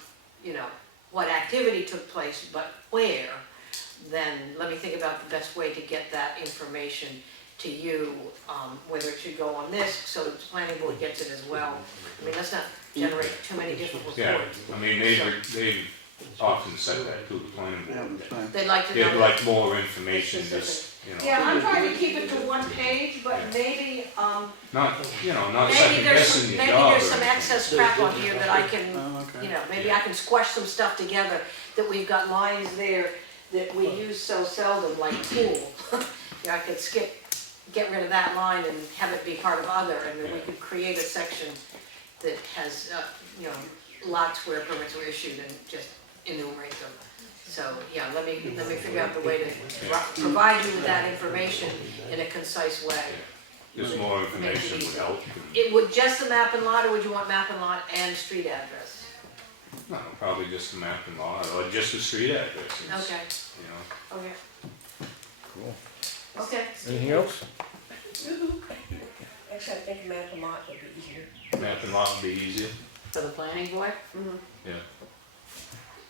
what activity took place, but where, then let me think about the best way to get that information to you, whether it should go on this, so that the planning board gets it as well. I mean, let's not generate too many different yeah, reports. I mean, they've often said that to the planning Yeah, board. that's fine. They'd like to They'd know. like more information, just, Yeah, I'm trying to keep it to one page, but maybe, not maybe second there's guessing some, your maybe job. there's or some anything. excess crap on here that I can, Oh, okay. maybe I can squash some stuff together, that we've got lines there that we use so seldom, like pool. I could get rid of that line and have it be part of other, and then we could create a section that has, lots where permits were issued and just enumerate them. So, yeah, let me figure out the way to provide you with that information in a concise way. Just more information would help. It would just the map and lot, or would you want map and lot and street address? No, probably just the map and lot, or just the street addresses. Okay, okay, Cool. okay. Anything else? Actually, I think map and lot would be easier. Map and lot would be easier. For the planning board? Yeah.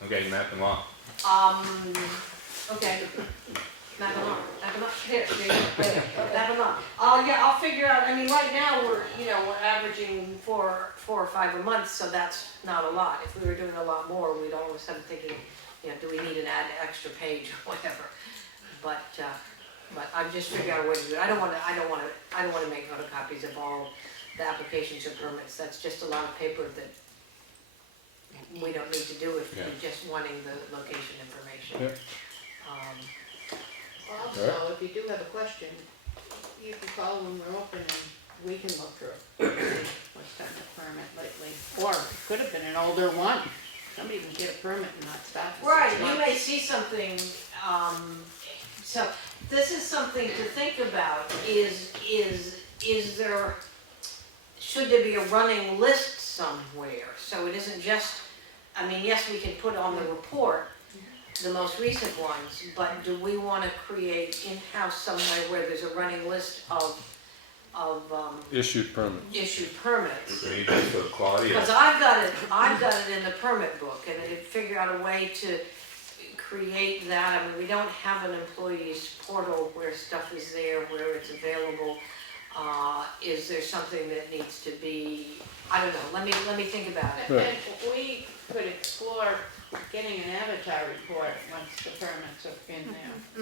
Okay, map and lot. Okay. Map and lot, here, map and lot. I'll figure out, I mean, right now, we're averaging four or five a month, so that's not a lot. If we were doing a lot more, we'd all of a sudden thinking, do we need an extra page or whatever? But I've just figured out a way to do it. I don't wanna make photocopies of all the applications or permits. That's just a lot of paper that we don't need to do if Yeah. we're just wanting the location information. Yeah. Also, if you do have a question, you can call when we're open and we can look through what's gotten a permit lately. Or it could have been an older one. Somebody can get a permit and not stop for 6 Right, you months. may see something, so this is something to think about, is there, should there be a running list somewhere? So it isn't just, I mean, yes, we can put on the report the most recent ones, but do we want to create in-house somewhere where there's a running list of Issued permit. issued permits? Maybe for Claudia. Because I've got it in the permit book, and I'd figure out a way to create that. I mean, we don't have an employees portal where stuff is there, where it's available. Is there something that needs to be, I don't know, let me think about it. Right. And we could explore getting an avatar report once the permits are in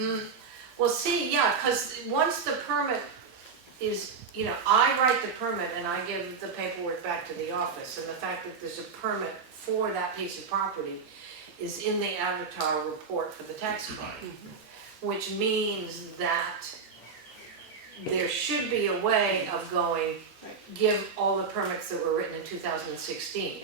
there. Well, see, yeah, because once the permit is, I write the permit and I give the paperwork back to the office, and the fact that there's a permit for that piece of property is in the avatar report for the tax card, which means that there should be a way of going, give all the permits that were written in 2016,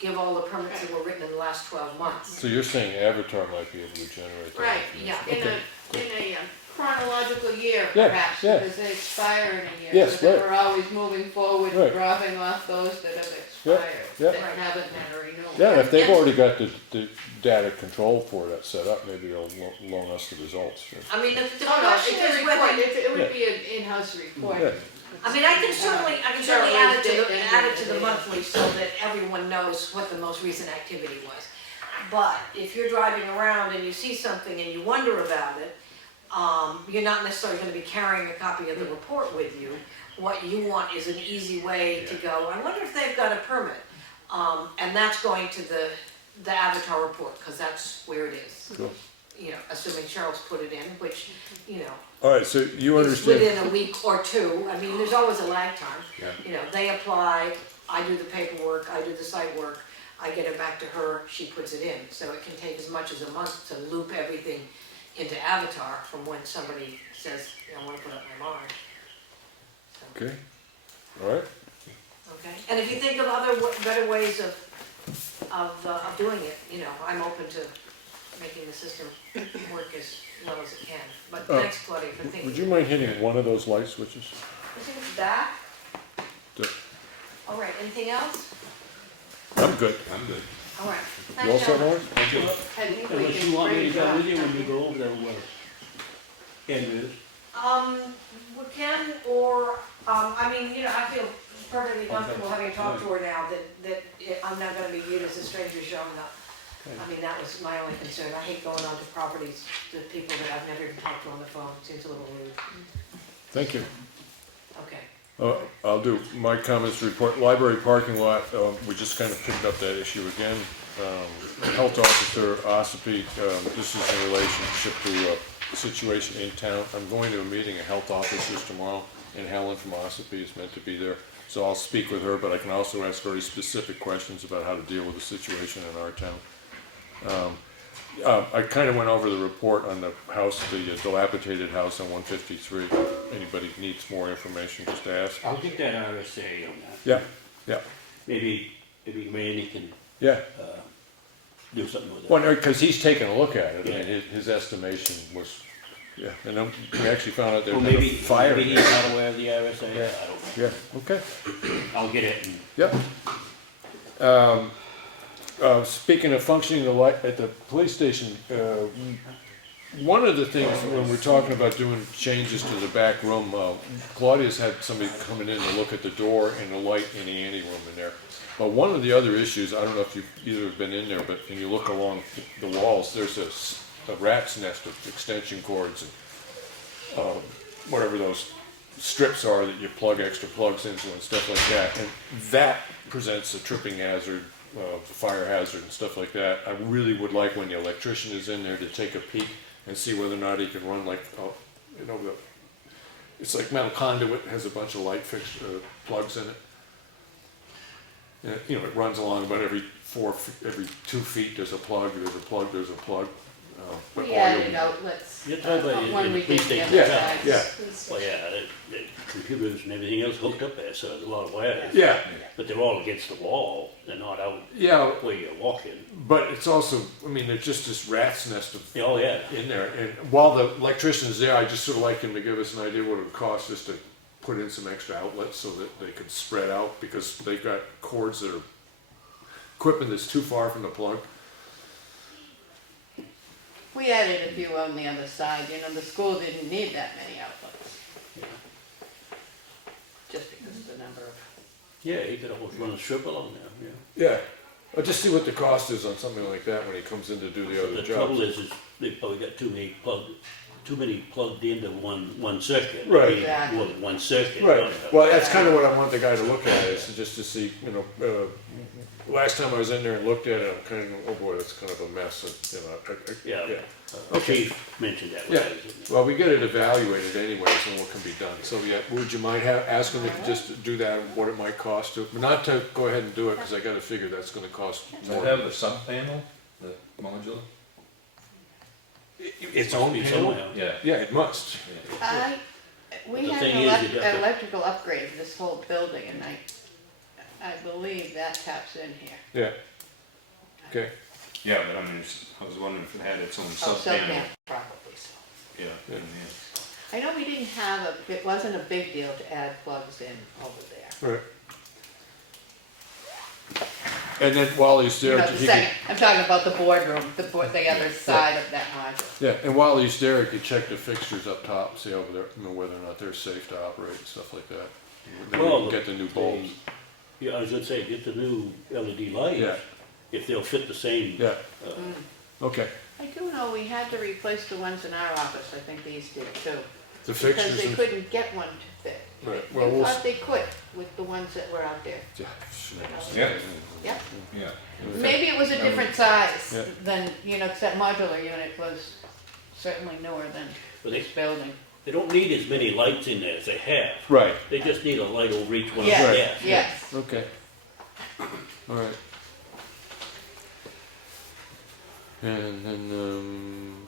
give all the permits that were written in the last 12 months. So you're saying Avatar might be able to generate that? Right, information. yeah. In a chronological year, Yeah, perhaps, yeah. because they expire in a year. Yes, So that right. we're always moving forward, Right. and dropping off those that have expired, yeah. that haven't had a renewal. Yeah, and if they've already got the data control for that set up, maybe they'll loan us the results. Sure. I mean, the Oh, no, it's question a is report, whether, it would be an in-house report. Yeah. I mean, I can certainly Cheryle add it did to end add of it to the the day. monthly so that everyone knows what the most recent activity was. But if you're driving around and you see something and you wonder about it, You're not necessarily gonna be carrying a copy of the report with you. What you want is an easy way to go, I wonder if they've got a permit. And that's going to the Avatar report, cause that's where it is. Cool. You know, assuming Cheryl's put it in, which, you know, All right, so you it's understand, within a week or two. I mean, there's always a lag time. Yeah. You know, they apply, I do the paperwork, I do the site work, I get it back to her, she puts it in. So it can take as much as a month to loop everything into Avatar from when somebody says, you know, I wanna put up my barn. So, okay, all right, okay, and if you think of other better ways of doing it, you know, I'm open to making the system work as well as it can. But thanks, Claudia, for thinking. would you mind hitting one of those light switches? I think it's that. The- All right, anything else? I'm good. I'm good. All right. You all Thanks, set, Ellen. Lawrence? Thank you. I think we Unless can you want me to break go up. with you when you go over there, Andrews. We can, or, I mean, you know, I feel perfectly comfortable having talked to her now that I'm not gonna be viewed as a stranger showing up. I mean, that was my only concern. I hate going on to properties to people that I've never even talked to on the phone. Seems a little rude. Thank you. Okay. I'll do my comments report. Library parking lot, we just kind of picked up that issue again. Health officer, Espie, this is in relationship to a situation in town. I'm going to a meeting of health officers tomorrow, and Helen from Espie is meant to be there. So I'll speak with her, but I can also ask very specific questions about how to deal with the situation in our town. I kind of went over the report on the house, the dilapidated house on 153. Anybody needs more information, just ask. I'll get that RSA on that. Yeah, yeah, Maybe Randy can, yeah. do something with it. Well, no, because he's taken a look at it, and his estimation was, yeah, and then we actually found out there Well, was a maybe fire. he's not aware of the RSA, Yeah. I don't know. Yeah, okay, I'll get it and yep. Speaking of functioning the light at the police station, one of the things when we're talking about doing changes to the back room, Claudia's had somebody coming in to look at the door and the light in the ante room in there. But one of the other issues, I don't know if you've either have been in there, but when you look along the walls, there's a rat's nest of extension cords and whatever those strips are that you plug extra plugs into and stuff like that. And that presents a tripping hazard, fire hazard and stuff like that. I really would like when the electrician is in there to take a peek and see whether or not he can run like, you know, it's like metal conduit, has a bunch of light fixture plugs in it. And, you know, it runs along about every 2 feet there's a plug, there's a plug, there's a plug. But We all added your- outlets. You're talking about When in we the police did the station. other Yeah, sides. yeah. Well, yeah, the computers and everything else hooked up there, so there's a lot of wires. Yeah, But they're all against the wall, they're not out yeah, where you're walking. but it's also, I mean, there's just this rat's nest of Oh, yeah. in there. And while the electrician's there, I just sort of like him to give us an idea what it would cost just to put in some extra outlets so that they could spread out, because they've got cords that are equipment that's too far from the plug. We added a few on the other side, you know, the school didn't need that many outlets. Just because of the number of. Yeah, you could almost run a strip along there, yeah. Yeah, I'll just see what the cost is on something like that when he comes in to do the other The job. trouble is they probably got too many plugged into one circuit. Right. I mean, more than one circuit. Right, well, that's kind of what I want the guy to look at, is just to see, you know, last time I was in there and looked at it, I'm kind of, oh boy, that's kind of a mess, and, you know, Yeah. Okay. Chief mentioned that. Yeah, well, we get it evaluated anyways and what can be done, so yeah, would you mind asking if you just do that, what it might cost to, not to go ahead and do it, because I gotta figure that's gonna cost Does it more. have the sub panel, the modular? Its own Be panel? somewhere. Yeah. Yeah, it must. We The had thing an is, you got to- electrical upgrade for this whole building, and I believe that taps in here. Yeah. Okay, Yeah, but I mean, I was wondering if it had its own Oh, sub sub panel. panel, probably so. Yeah, Yeah. yeah. I know we didn't have it wasn't a big deal to add plugs in over there. right. And then while he's You there, know, the he second, can, I'm talking about the boardroom, the other side of that module. yeah, and while he's there, he can check the fixtures up top, see over there, you know, whether or not they're safe to operate and stuff like that. Then we Well, can get the new bulbs. Yeah, I was gonna say, get the new LED lights. Yeah. If they'll fit the same. Yeah, okay. I do know we had to replace the ones in our office, I think these did too. The Because fixtures they and. couldn't get one to fit. Right, well, They we'll. thought they could with the ones that were out there. Yeah. Yeah. Yeah. Yeah. Maybe it was a different size Yeah. than, you know, 'cause that modular unit was certainly newer than But this building. they don't need as many lights in there as they have. Right, They just need a light over each one of Yes, the desks. yes. okay. All right. And then,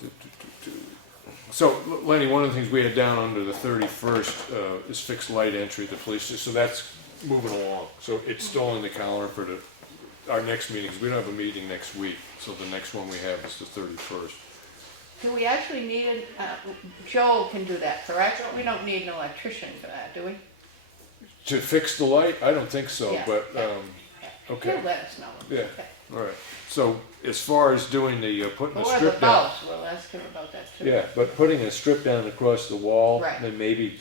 so Lenny, one of the things we had down under the 31st is fixed light entry at the police station, so that's moving along. So it's still in the calendar for our next meetings. We don't have a meeting next week, so the next one we have is the 31st. Do we actually need, Joel can do that, correct? We don't need an electrician for that, do we? To fix the light? I don't think so, Yeah, but, yeah. okay, He'll let us know. yeah, Okay. all right. So as far as doing the, putting the Or the strip down. bulbs, we'll ask him about that too. Yeah, but putting a strip down across the wall, Right. then maybe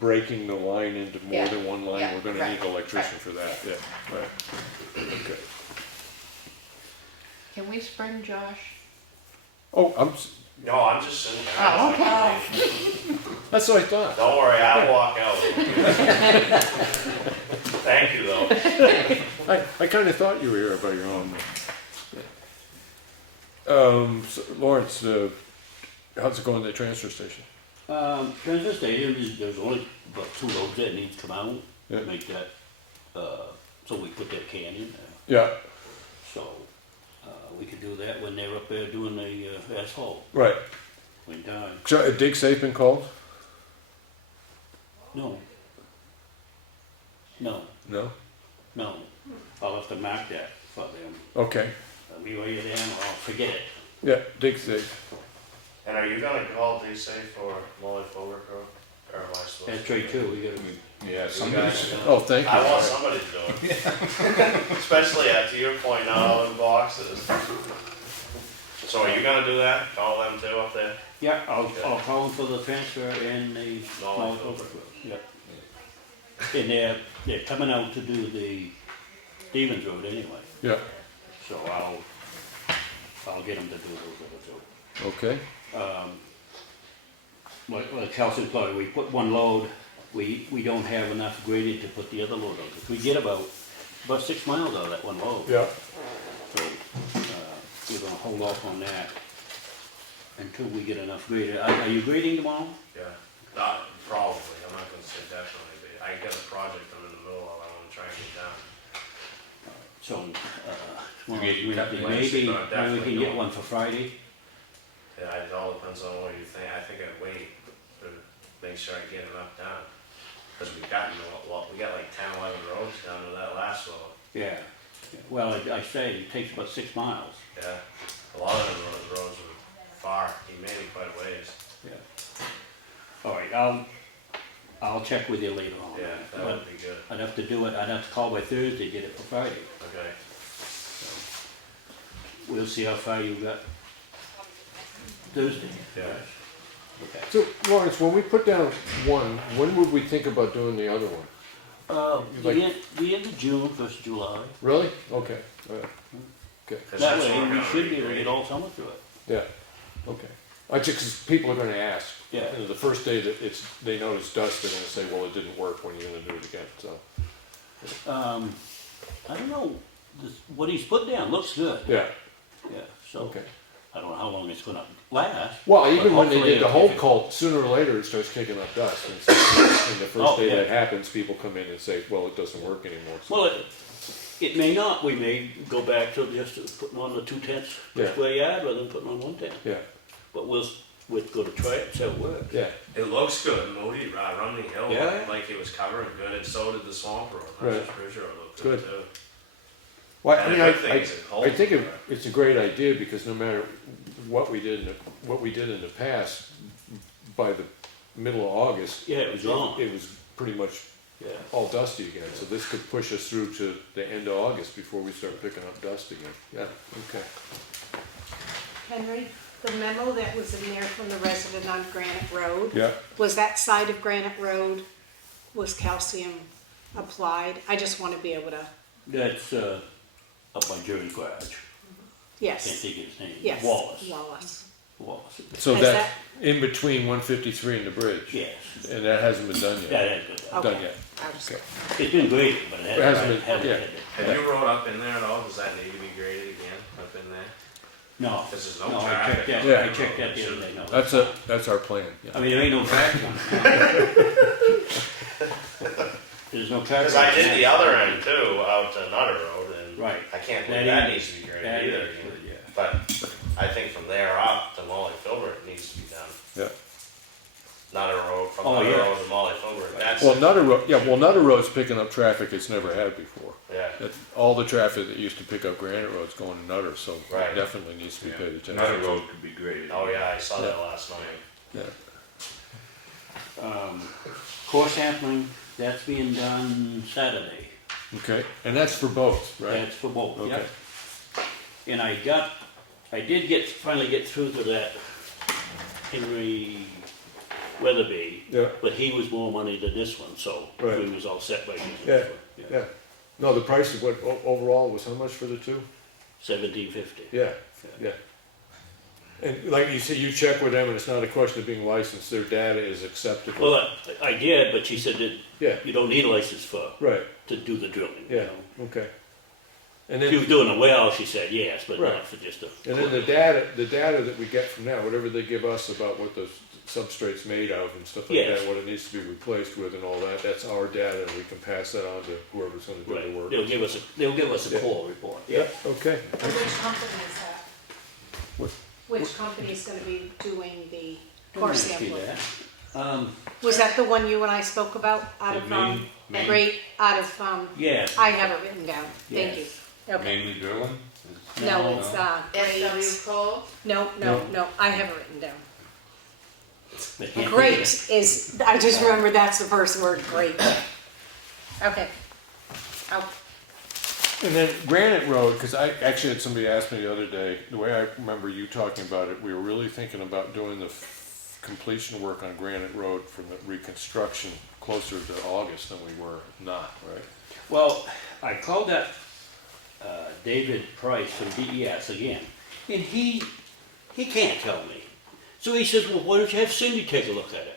breaking the line into more Yeah, than one line, yeah, we're gonna right, need an electrician right. for that, yeah, right. Okay. Can we spring Josh? Oh, No, I'm just sitting there. Oh, okay. that's what I thought. Don't worry, I'll walk out. Thank you, though. I kinda thought you were here by your own. So, Lawrence, how's it going at the transfer station? Transfer station, there's only about 2 loads that need to come out, Yeah. to make that, so we put that can in there. Yeah, So, we could do that when they're up there doing the asphalt, right. when time. So, dig safe been called? No. No, No? no. I'll have to mark that for them. Okay, We write it down, or I'll forget it. yeah, dig safe. And are you gonna call D-Safe or Molly Fogarty, or am I supposed to? That's right too, we gotta, Yeah, You somebody's. guys, Oh, thank you. I want somebody to do it. Especially after your point out in boxes. So are you gonna do that? Call them too up there? yeah, I'll call them for the transfer and the small overflow. Yeah. And they're coming out to do the Stevens Road anyway, Yeah, so I'll get them to do those other two. okay, Like calcium chloride, we put one load, we don't have enough gradient to put the other load on, because we get about 6 miles out of that one load. yeah. So, we're gonna hold off on that until we get enough gradient. Are you grading tomorrow? Yeah. Probably, I'm not gonna say definitely, but I got a project I'm in the middle of, I wanna try and get done. So, tomorrow, You get cut maybe, Wednesday, but maybe we definitely can get don't. one for Friday. Yeah, it all depends on what you think, I think I'd wait to make sure I get enough done. Cause we got like 10, 11 roads down to that last one. Yeah. Well, I say it takes about 6 miles. Yeah, a lot of them roads were far, he made it quite a ways. Yeah. All right, I'll check with you later on. Yeah, that would be good, I'd have to do it, I'd have to call by Thursday, get it for Friday. okay. We'll see how far you got Thursday. Yeah. Okay. So, Lawrence, when we put down one, when would we think about doing the other one? The end of June, 1st of July. Really? Okay, all right. Okay, 'Cause That that's way, what we're we gonna should be able to regrade. get all summer through it. yeah, okay. Just because people are gonna ask. Yeah. You know, the first day that they notice dust, they're gonna say, well, it didn't work, when are you gonna do it again, so. I don't know, what he's put down looks good. Yeah, Yeah, so, okay. I don't know how long it's gonna last. Well, even But when they hopefully did the if whole it- cult, sooner or later it starts kicking up dust. And so, and the first Oh, day yeah. that happens, people come in and say, well, it doesn't work anymore. So- Well, it may not, we may go back to just putting on the 2 tenths per Yeah. square yard rather than putting on 1 tenth. Yeah, But we're gonna try it, see how it works. yeah, It looks good, Moody, Running Hill, Yeah. looked like it was covering good, and so did the swamp road, Right. I'm pretty sure it looked good Good. too. well, And I mean, the I good thing is it holds I think better. it's a great idea, because no matter what we did in the past, by the middle of August. Yeah, it was gone. It was pretty much Yeah. all dusty again, so this could push us through to the end of August before we start picking up dust again. Yeah, okay. Henry, the memo that was in there from the resident on Granite Road, Yeah, was that side of Granite Road, was calcium applied? I just want to be able to, That's up by Jerry's garage. Yes. Can't think of his name. Yes. Wallace. Wallace. So Has that, in between 153 and the bridge? Yes. And that hasn't been done yet? That has been done. Done Okay. yet? I was- Okay. It's been graded, but it It hasn't hasn't been- been. yeah. Have you rode up in there at all? Does that need to be graded again, up in there? No. Because there's no No, I traffic. checked that, Yeah. I checked that the other day, no. That's our plan, yeah. I mean, there ain't no traffic on it. There's no traffic. Because I did the other end too, out to Nutter Road, and Right. I can't That believe that is- needs to be graded that either. is good, yeah. But I think from there up to Molly Filbert it needs to be done. Yeah. Nutter Road, from Oh, Nutter yeah. Road to Molly Filbert, that's, Well, Nutter Road, yeah, well, Nutter Road's picking up traffic it's never had before. yeah. All the traffic that used to pick up Granite Road's going to Nutter, so Right. it definitely needs to be paid attention Another to. road could be graded. Oh, yeah, I saw that last night. Yeah. Core sampling, that's being done Saturday. Okay, and that's for both, right? That's for both, Okay. yeah. And I did finally get through to that Henry Weatherby, Yeah, but he was more money than this one, so Right. we was all set by using Yeah. this one. yeah. No, the price of what, overall was how much for the two? 1750. Yeah, yeah. And like you said, you check with them and it's not a question of being licensed, their data is acceptable. Well, I did, but she said that Yeah, you don't need a license right, to do the drilling. you yeah, know. okay. And If you then, was doing a well, she said yes, but Right. not for just a. and then the data that we get from that, whatever they give us about what the substrate's made of and stuff like Yes. that, what it needs to be replaced with and all that, that's our data and we can pass that on to whoever's gonna do the Right, work. they'll give us a Yeah. core report. Yeah, okay. Which company is that? What? Which company is gonna be doing the Don't core ask me sampling? that. Was that the one you and I spoke about out of, Main- great, out of, Yeah. I have it written down, thank you. Yes. Okay, Mainly drilling? no, it's, SW great, Cole? no, I have it written down. They can't do Great that. is, I just remember that's the first word, great. Okay. And then Granite Road, because I actually had somebody ask me the other day, the way I remember you talking about it, we were really thinking about doing the completion work on Granite Road from the reconstruction closer to August than we were not, right? Well, I called that David Price from DES again, and he can't tell me. So he says, well, why don't you have Cindy take a look at it?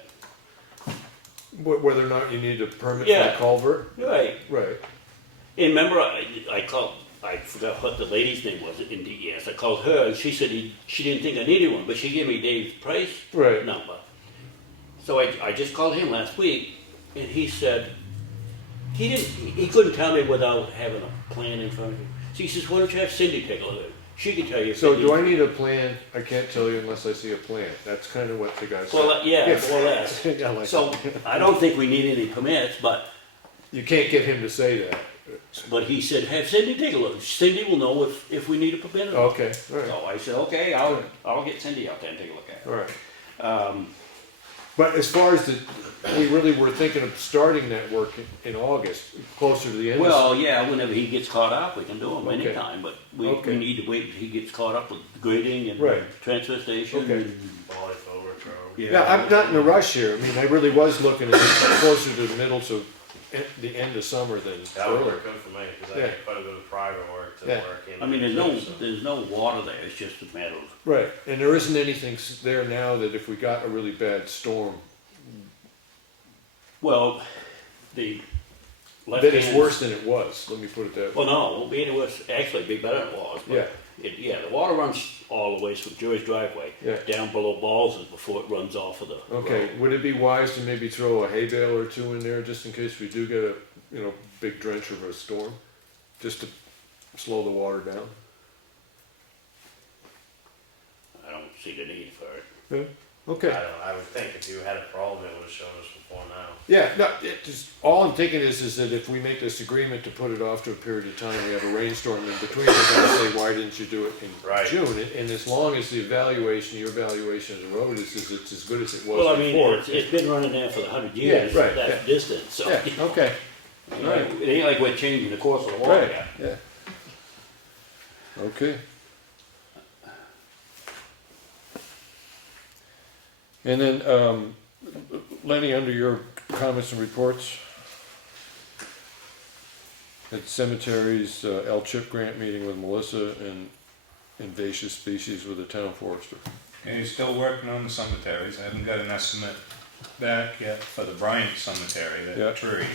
Whether or not you need a permit for Yeah. a culvert? Right. Right. And remember, I called, I forgot what the lady's name was in DES. I called her, and she said she didn't think I needed one, but she gave me Dave's Price Right. number. So I just called him last week, and he said, he couldn't tell me without having a plan in front of him. So he says, why don't you have Cindy take a look at it? She can tell you. if So it do I needs- need a plan? I can't tell you unless I see a plan. That's kind of what the guy said. Well, yeah, more or less. I like So that. I don't think we need any permits, but You can't get him to say that. he said, have Cindy take a look. Cindy will know if we need a permit or not. Okay, all right, So I said, okay, I'll get Cindy out there and take a look at all right. it. But as far as we really were thinking of starting that work in August, closer to the end. Well, yeah, whenever he gets caught up, we can do them Okay. anytime, but we Okay. need to wait until he gets caught up with grading and Right. transfer station. Okay. and- Molly Filbert Road. Yeah, I'm not in a rush here. I mean, I really was looking at it closer to the middle to the end of summer than That would earlier. work good for me, because I Yeah. get quite a bit of private work to Yeah. work in. I mean, there, so. there's no water there, it's just a matter of, Right, and there isn't anything there now that if we got a really bad storm, well, the left that is hand- worse than it was, let me put it that way. Well, no, it won't be any worse, actually, it'd be better than it was, Yeah. but the water runs all the way from Jerry's driveway Yeah. down below Balls's before it runs off of the Okay, road. would it be wise to maybe throw a hay bale or two in there just in case we do get a, big drench of a storm? Just to slow the water down? I don't see the need for it. Yeah, okay. I would think if you had a problem, it would have shown us before now. Yeah, no, all I'm thinking is that if we make this agreement to put it off to a period of time, we have a rainstorm in between, we're gonna say, why didn't you do it in Right. June? And as long as your evaluation of the road is it's as good as it was Well, I mean, before. it's been running there for 100 years, Yeah, right, that yeah. distance, so. Yeah, okay, You know, it ain't like we're changing the course of the water right, yet. yeah. Okay. And then, Lenny, under your comments and reports, at cemeteries, L. Chip grant meeting with Melissa and invasive species with the town forester. And he's still working on the cemeteries. I haven't got an estimate back yet for the Bryant Cemetery, Yeah. that tree.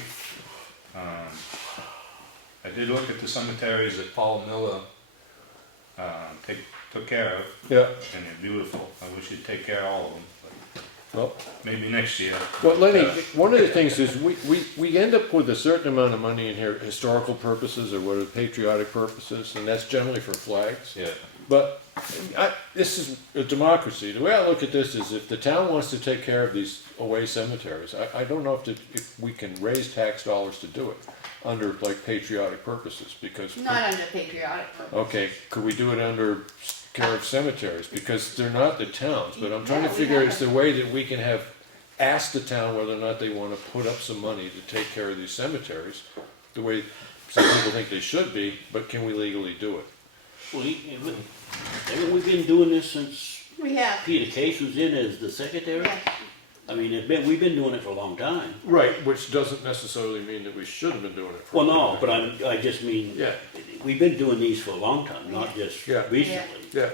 I did look at the cemeteries that Paul Miller took care of, Yeah, and they're beautiful. I wish he'd take care of all of them, well, but maybe next year. well, Lenny, one of the things is we end up with a certain amount of money in here, historical purposes or what are patriotic purposes, and that's generally for flags. Yeah. But this is a democracy. The way I look at this is if the town wants to take care of these away cemeteries, I don't know if we can raise tax dollars to do it under like patriotic purposes, because. Not under patriotic purpose. Okay, could we do it under care of cemeteries? Because they're not the towns, but I'm trying to Yeah, we figure have it's the way that we can have asked the town whether or not they want to put up some money to take care of these cemeteries, the way some people think they should be, but can we legally do it? Well, haven't we been doing this since We have, Peter Case was in as the secretary? yes. I mean, we've been doing it for a long time. Right, which doesn't necessarily mean that we should have been doing it. Well, no, but I just mean, Yeah, we've been doing these for a long time, not just Yeah. recently. yeah,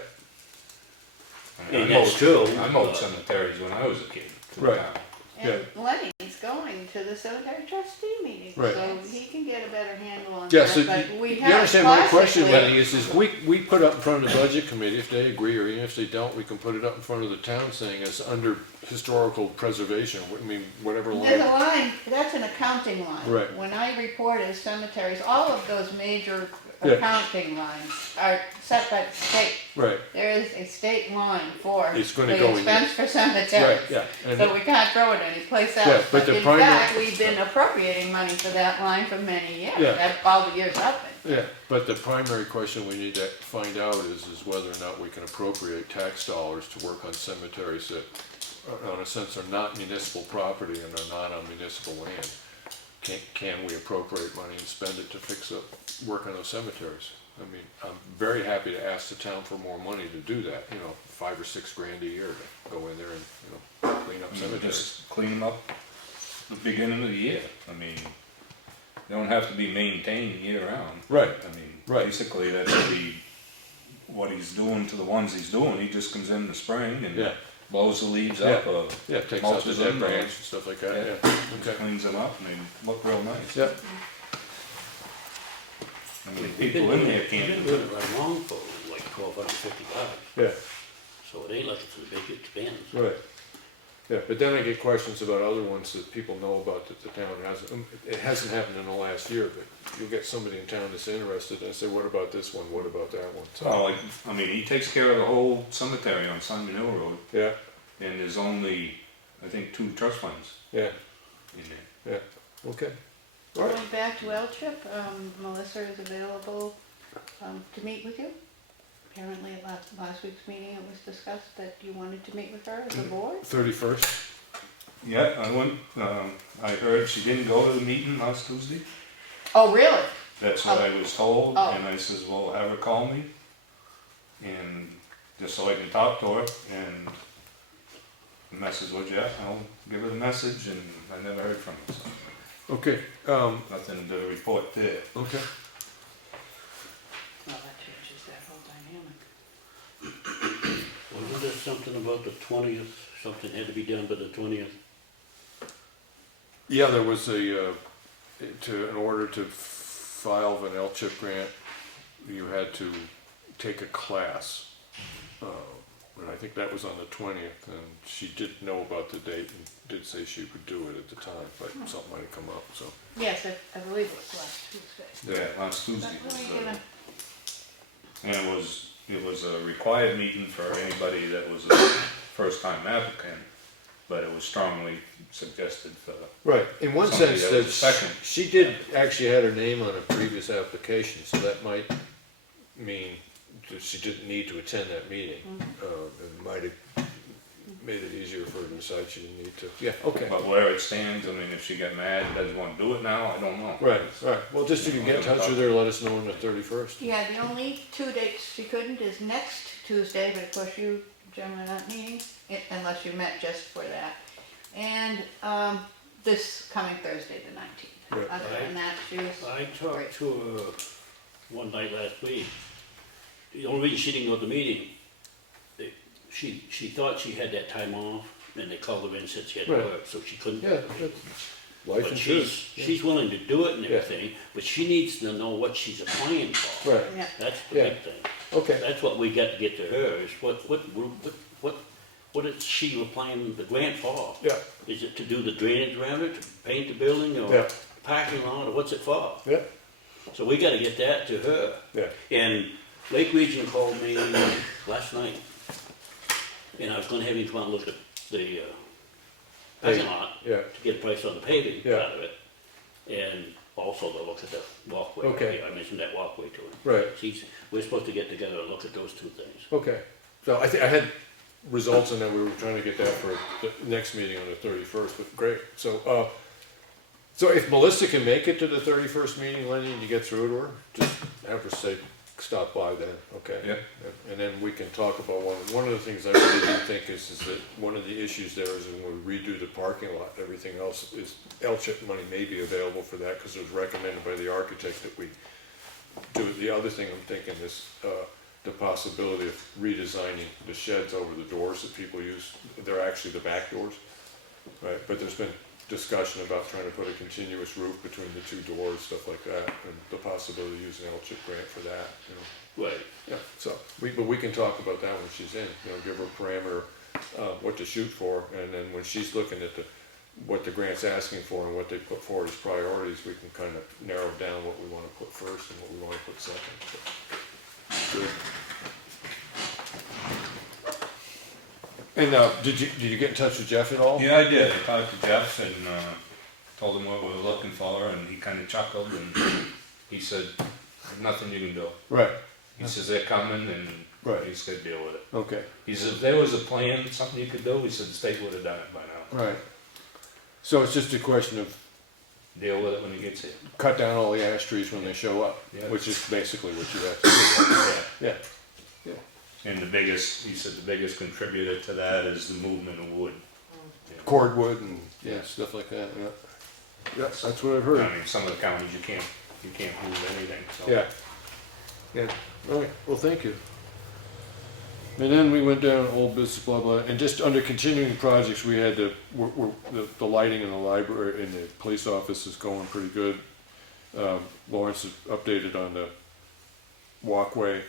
I mean, And I that's mowed- true. I mowed cemeteries when I was a kid. for the Right. town. And Lenny's going to the cemetery trustee meeting, Right. so he can get a better handle on Yeah, so that, but we you have understand my question, classically- Lenny, is we put up in front of the budget committee, if they agree, or even if they don't, we can put it up in front of the town saying it's under historical preservation, I mean, whatever There's a line. line, that's an accounting line. Right. When I report as cemeteries, all of those major Yeah. accounting lines are set by the state. Right, There is a state line for It's the gonna go in expense for right, cemeteries. yeah. And So we can't throw it anyplace Yeah, else, but but the in primary- fact, we've been appropriating money for that line for many years, Yeah. that's all the years I've been. Yeah, but the primary question we need to find out is whether or not we can appropriate tax dollars to work on cemeteries that, in a sense, are not municipal property and are not on municipal land. Can we appropriate money and spend it to fix up, work on those cemeteries? I mean, I'm very happy to ask the town for more money to do that, you know, $5 or $6 grand a year to go in there and, you know, clean up You cemeteries. just clean them up the beginning of the year. I mean, they don't have to be maintained year round. Right. I mean, Right. basically that should be what he's doing to the ones he's doing. He just comes in the spring and Yeah. blows the leaves up or Yeah, takes out the mulches dead them, branch and stuff like that, yeah, just okay. cleans them up and they look real nice. Yeah, I mean, We've been people in doing there it- we've been can't. doing it right along for like $1,250, yeah. so it ain't like it's a big expense. Right. Yeah, but then I get questions about other ones that people know about that the town hasn't, it hasn't happened in the last year, but you'll get somebody in town that's interested and say, what about this one, what about that one? So, like, I mean, he takes care of the whole cemetery on Simon Hill Road Yeah, and there's only, I think, 2 trust funds yeah, in there. okay. All right. Going back to L-Chip, Melissa is available, to meet with you. Apparently at last week's meeting, it was discussed that you wanted to meet with her as a board. 31st? Yeah, I went, I heard she didn't go to the meeting last Tuesday. Oh, really? That's what I was told, Oh. and I says, well, have her call me, and just so I can talk to her, and the message was, yeah, I'll give her the message, and I never heard from her, so Okay, nothing to report there. okay. Well, that changes that whole dynamic. Wasn't there something about the 20th, something had to be done by the 20th? Yeah, there was in order to file an L-chip grant, you had to take a class. And I think that was on the 20th, and she did know about the date and did say she would do it at the time, but something might have come up, so. Yes, I believe it was last Tuesday. Yeah, last Tuesday. But what are you gonna- And it was a required meeting for anybody that was a first-time applicant, but it was strongly suggested for, Right, in one Somebody sense, that that was second. she did actually had her name on a previous application, so that might mean that she didn't need to attend that meeting. It might have made it easier for her to decide she didn't need to. Yeah, okay. but where it stands, I mean, if she got mad and doesn't want to do it now, I don't know. Right, well, just if you can get in touch with her, let us know on the 31st. Yeah, the only 2 dates she couldn't is next Tuesday, but of course you generally not meeting, unless you met just for that. And, this coming Thursday, the 19th. Right. Other than that, she was, I talked to her one night last week, the only reason she didn't go to the meeting, she thought she had that time off, and they called her in and said she had to Right. work, so she couldn't. Yeah, that's life But insurance. she's willing to do it and Yeah. everything, but she needs to know what she's applying for. Right, Yeah. That's the Yeah. big thing. okay, That's what we got to get to her, is what is she applying the grant for? yeah, Is it to do the drainage around it, to paint the building, or yeah, parking lot, or what's it for? yeah, So we gotta get that to her. yeah, And Lake Region called me last night, and I was gonna have him come out and look at the parking lot yeah, to get a price on the paving Yeah. part of it, and also to look at the walkway. Okay. I mentioned that walkway to him. right, We're supposed to get together and look at those two things. okay. So I think I had results and then we were trying to get that for the next meeting on the 31st, but great. So, so if Melissa can make it to the 31st meeting, Lenny, and you get through to her, just have her say, stop by then, okay? Yeah. And then we can talk about one of the things I really do think is that one of the issues there is when we redo the parking lot, everything else is, LCHIP money may be available for that, because it was recommended by the architect that we do it. The other thing I'm thinking is, the possibility of redesigning the sheds over the doors that people use. They're actually the back doors, right? But there's been discussion about trying to put a continuous roof between the two doors, stuff like that, and the possibility of using LCHIP grant for that, you know. Right. Yeah, so, but we can talk about that when she's in, you know, give her a parameter, what to shoot for, and then when she's looking at what the grant's asking for and what they put forward as priorities, we can kind of narrow down what we wanna put first and what we wanna put second. Good. And, did you get in touch with Jeff at all? Yeah, I did. I talked to Jeff and told him what we were looking for, and he kind of chuckled and he said, "Nothing you can do." Right, He says they're coming and Right. he's gonna deal with it. okay, He said if there was a plan, something you could do, he said the state would have done it by now. right. So it's just a question of Deal with it when he gets here. cut down all the ash trees when they show up, Yeah. which is basically what you have to do. Yeah, And he said the biggest contributor to that is the movement of wood. cordwood and, yeah, stuff like that, yeah. Yeah, that's what I've heard. I mean, some of the counties you can't move anything, so. Yeah. Yeah, all right, well, thank you. And then we went down old business, blah, blah, and just under continuing projects, we had the lighting in the library, in the police office is going pretty good. Lawrence has updated on the walkway,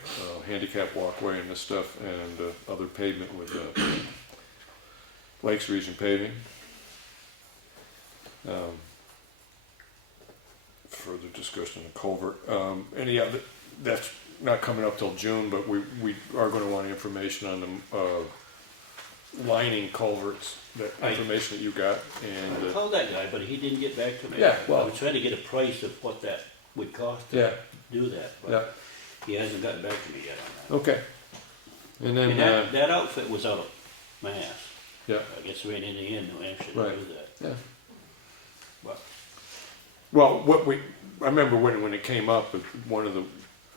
handicap walkway and this stuff, and other pavement with Lakes Region Paving. Further discussion of culvert. And yeah, that's not coming up till June, but we are gonna want information on the lining culverts, that information that you got, I and, called that guy, but he didn't get back to me. Yeah, well- I was trying to get a price of what that would cost yeah, to do that, yeah, but he hasn't gotten back to me yet on okay. And that. And then, that outfit was out of Mass. yeah, I guess right in the end, New Hampshire to Right. do that. yeah. But Well, I remember when it came up, one of the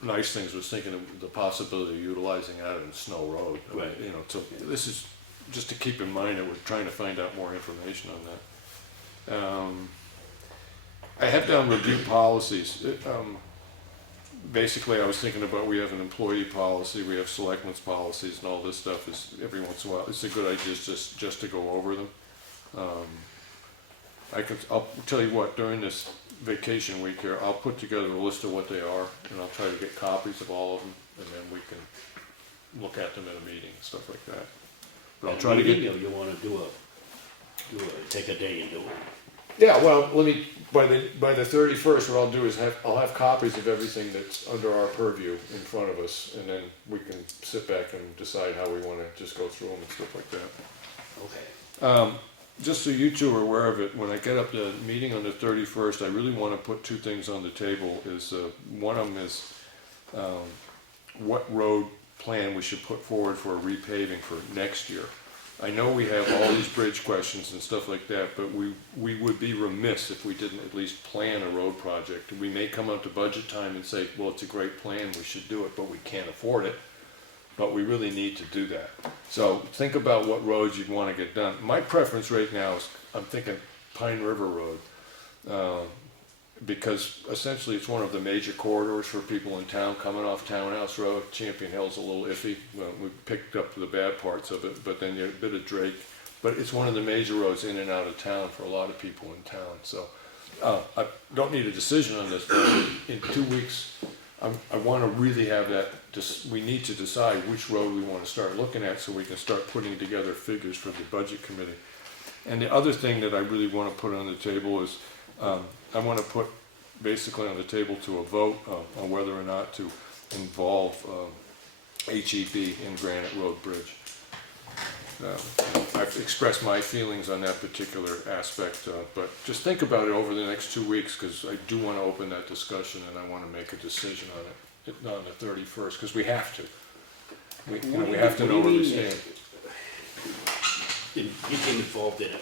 nice things was thinking of the possibility of utilizing that in Snow Road. I mean, Right. You know, so this is just to keep in mind that we're trying to find out more information on that. I have down review policies. Basically, I was thinking about, we have an employee policy, we have selectmen's policies, and all this stuff is, every once in a while, it's a good idea just to go over them. I'll tell you what, during this vacation week here, I'll put together a list of what they are, and I'll try to get copies of all of them, and then we can look at them at a meeting and stuff like that. But I'll try to get. You wanna take a day and do it. Yeah, well, by the 31st, what I'll do is I'll have copies of everything that's under our purview in front of us, and then we can sit back and decide how we wanna just go through them and stuff like that. Okay. Just so you two are aware of it, when I get up the meeting on the 31st, I really want to put two things on the table. One of them is what road plan we should put forward for repaving for next year. I know we have all these bridge questions and stuff like that, but we would be remiss if we didn't at least plan a road project. We may come up to budget time and say, well, it's a great plan, we should do it, but we can't afford it. But we really need to do that. So think about what roads you'd want to get done. My preference right now is, I'm thinking Pine River Road. because essentially it's one of the major corridors for people in town coming off Townhouse Road. Champion Hill's a little iffy. Well, we picked up the bad parts of it, but then you have a bit of Drake. But it's one of the major roads in and out of town for a lot of people in town. So I don't need a decision on this, but in 2 weeks, I want to really have that. We need to decide which road we want to start looking at so we can start putting together figures for the budget committee. And the other thing that I really want to put on the table is I want to put basically on the table to a vote on whether or not to involve HEB in Granite Road Bridge. I've expressed my feelings on that particular aspect, but just think about it over the next 2 weeks, because I do want to open that discussion and I want to make a decision on it on the 31st, because we have to. We have to know where we stand. You get involved in it.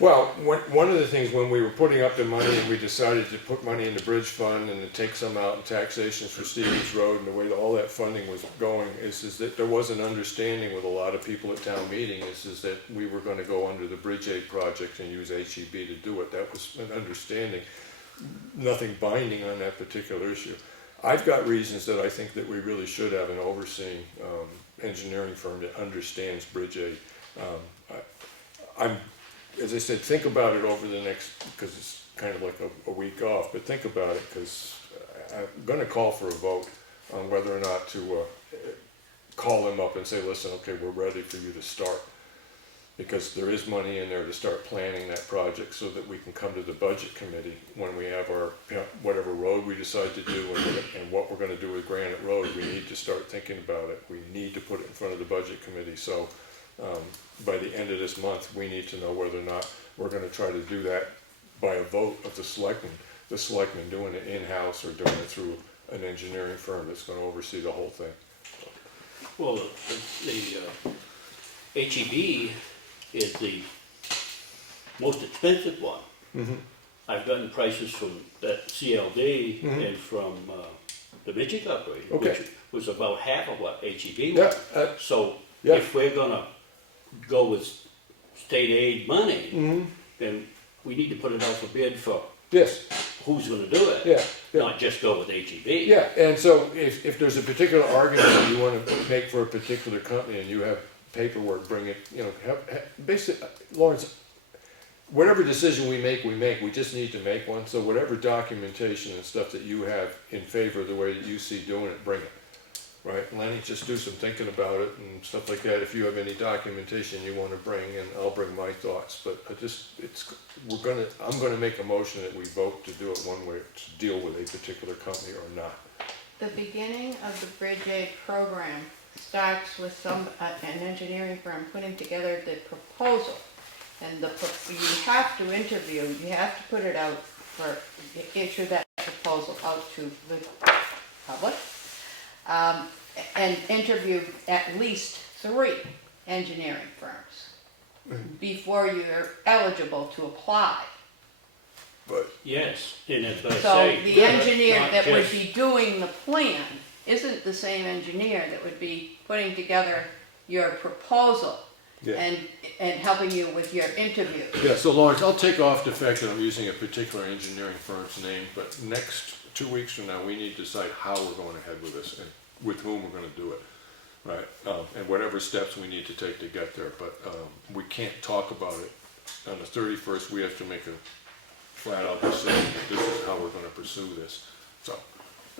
Well, one of the things when we were putting up the money and we decided to put money in the bridge fund and to take some out in taxations for Stevens Road and the way that all that funding was going is that there was an understanding with a lot of people at town meeting is that we were going to go under the Bridge Aid project and use HEB to do it. That was an understanding. Nothing binding on that particular issue. I've got reasons that I think that we really should have an overseeing engineering firm that understands Bridge Aid. As I said, think about it over the next, because it's kind of like a week off, but think about it, because I'm going to call for a vote on whether or not to call them up and say, listen, okay, we're ready for you to start. Because there is money in there to start planning that project so that we can come to the budget committee when we have our, whatever road we decide to do and what we're going to do with Granite Road. We need to start thinking about it. We need to put it in front of the budget committee. So by the end of this month, we need to know whether or not we're going to try to do that by a vote of the selectmen doing it in-house or doing it through an engineering firm that's going to oversee the whole thing. Well, the HEB is the most expensive one. Mm-hmm. I've gotten prices from that CLD and from the Midget Corporation, which was about half of what HEB was. So if we're gonna go with state aid money, then we need to put it out for bid for who's gonna do it, not just go with HEB. Yeah, and so if there's a particular argument that you want to make for a particular company and you have paperwork, bring it, basically, Lawrence, whatever decision we make, we just need to make one, so whatever documentation and stuff that you have in favor of the way that you see doing it, bring it, right? Lenny, just do some thinking about it and stuff like that. If you have any documentation you want to bring, and I'll bring my thoughts, but I'm gonna make a motion that we vote to do it one way, to deal with a particular company or not. The beginning of the Bridge Aid program starts with an engineering firm putting together the proposal. And you have to interview, you have to put it out issue that proposal out to the public. And interview at least 3 engineering firms before you're eligible to apply. Yes, and as I So say, the engineer not that would just- be doing the plan isn't the same engineer that would be putting together your proposal and helping you with your interview. Yeah, so Lawrence, I'll take off the fact that I'm using a particular engineering firm's name, but next 2 weeks from now, we need to decide how we're going ahead with this and with whom we're going to do it, right? And whatever steps we need to take to get there, but we can't talk about it. On the 31st, we have to make a flat-out decision that this is how we're going to pursue this. So,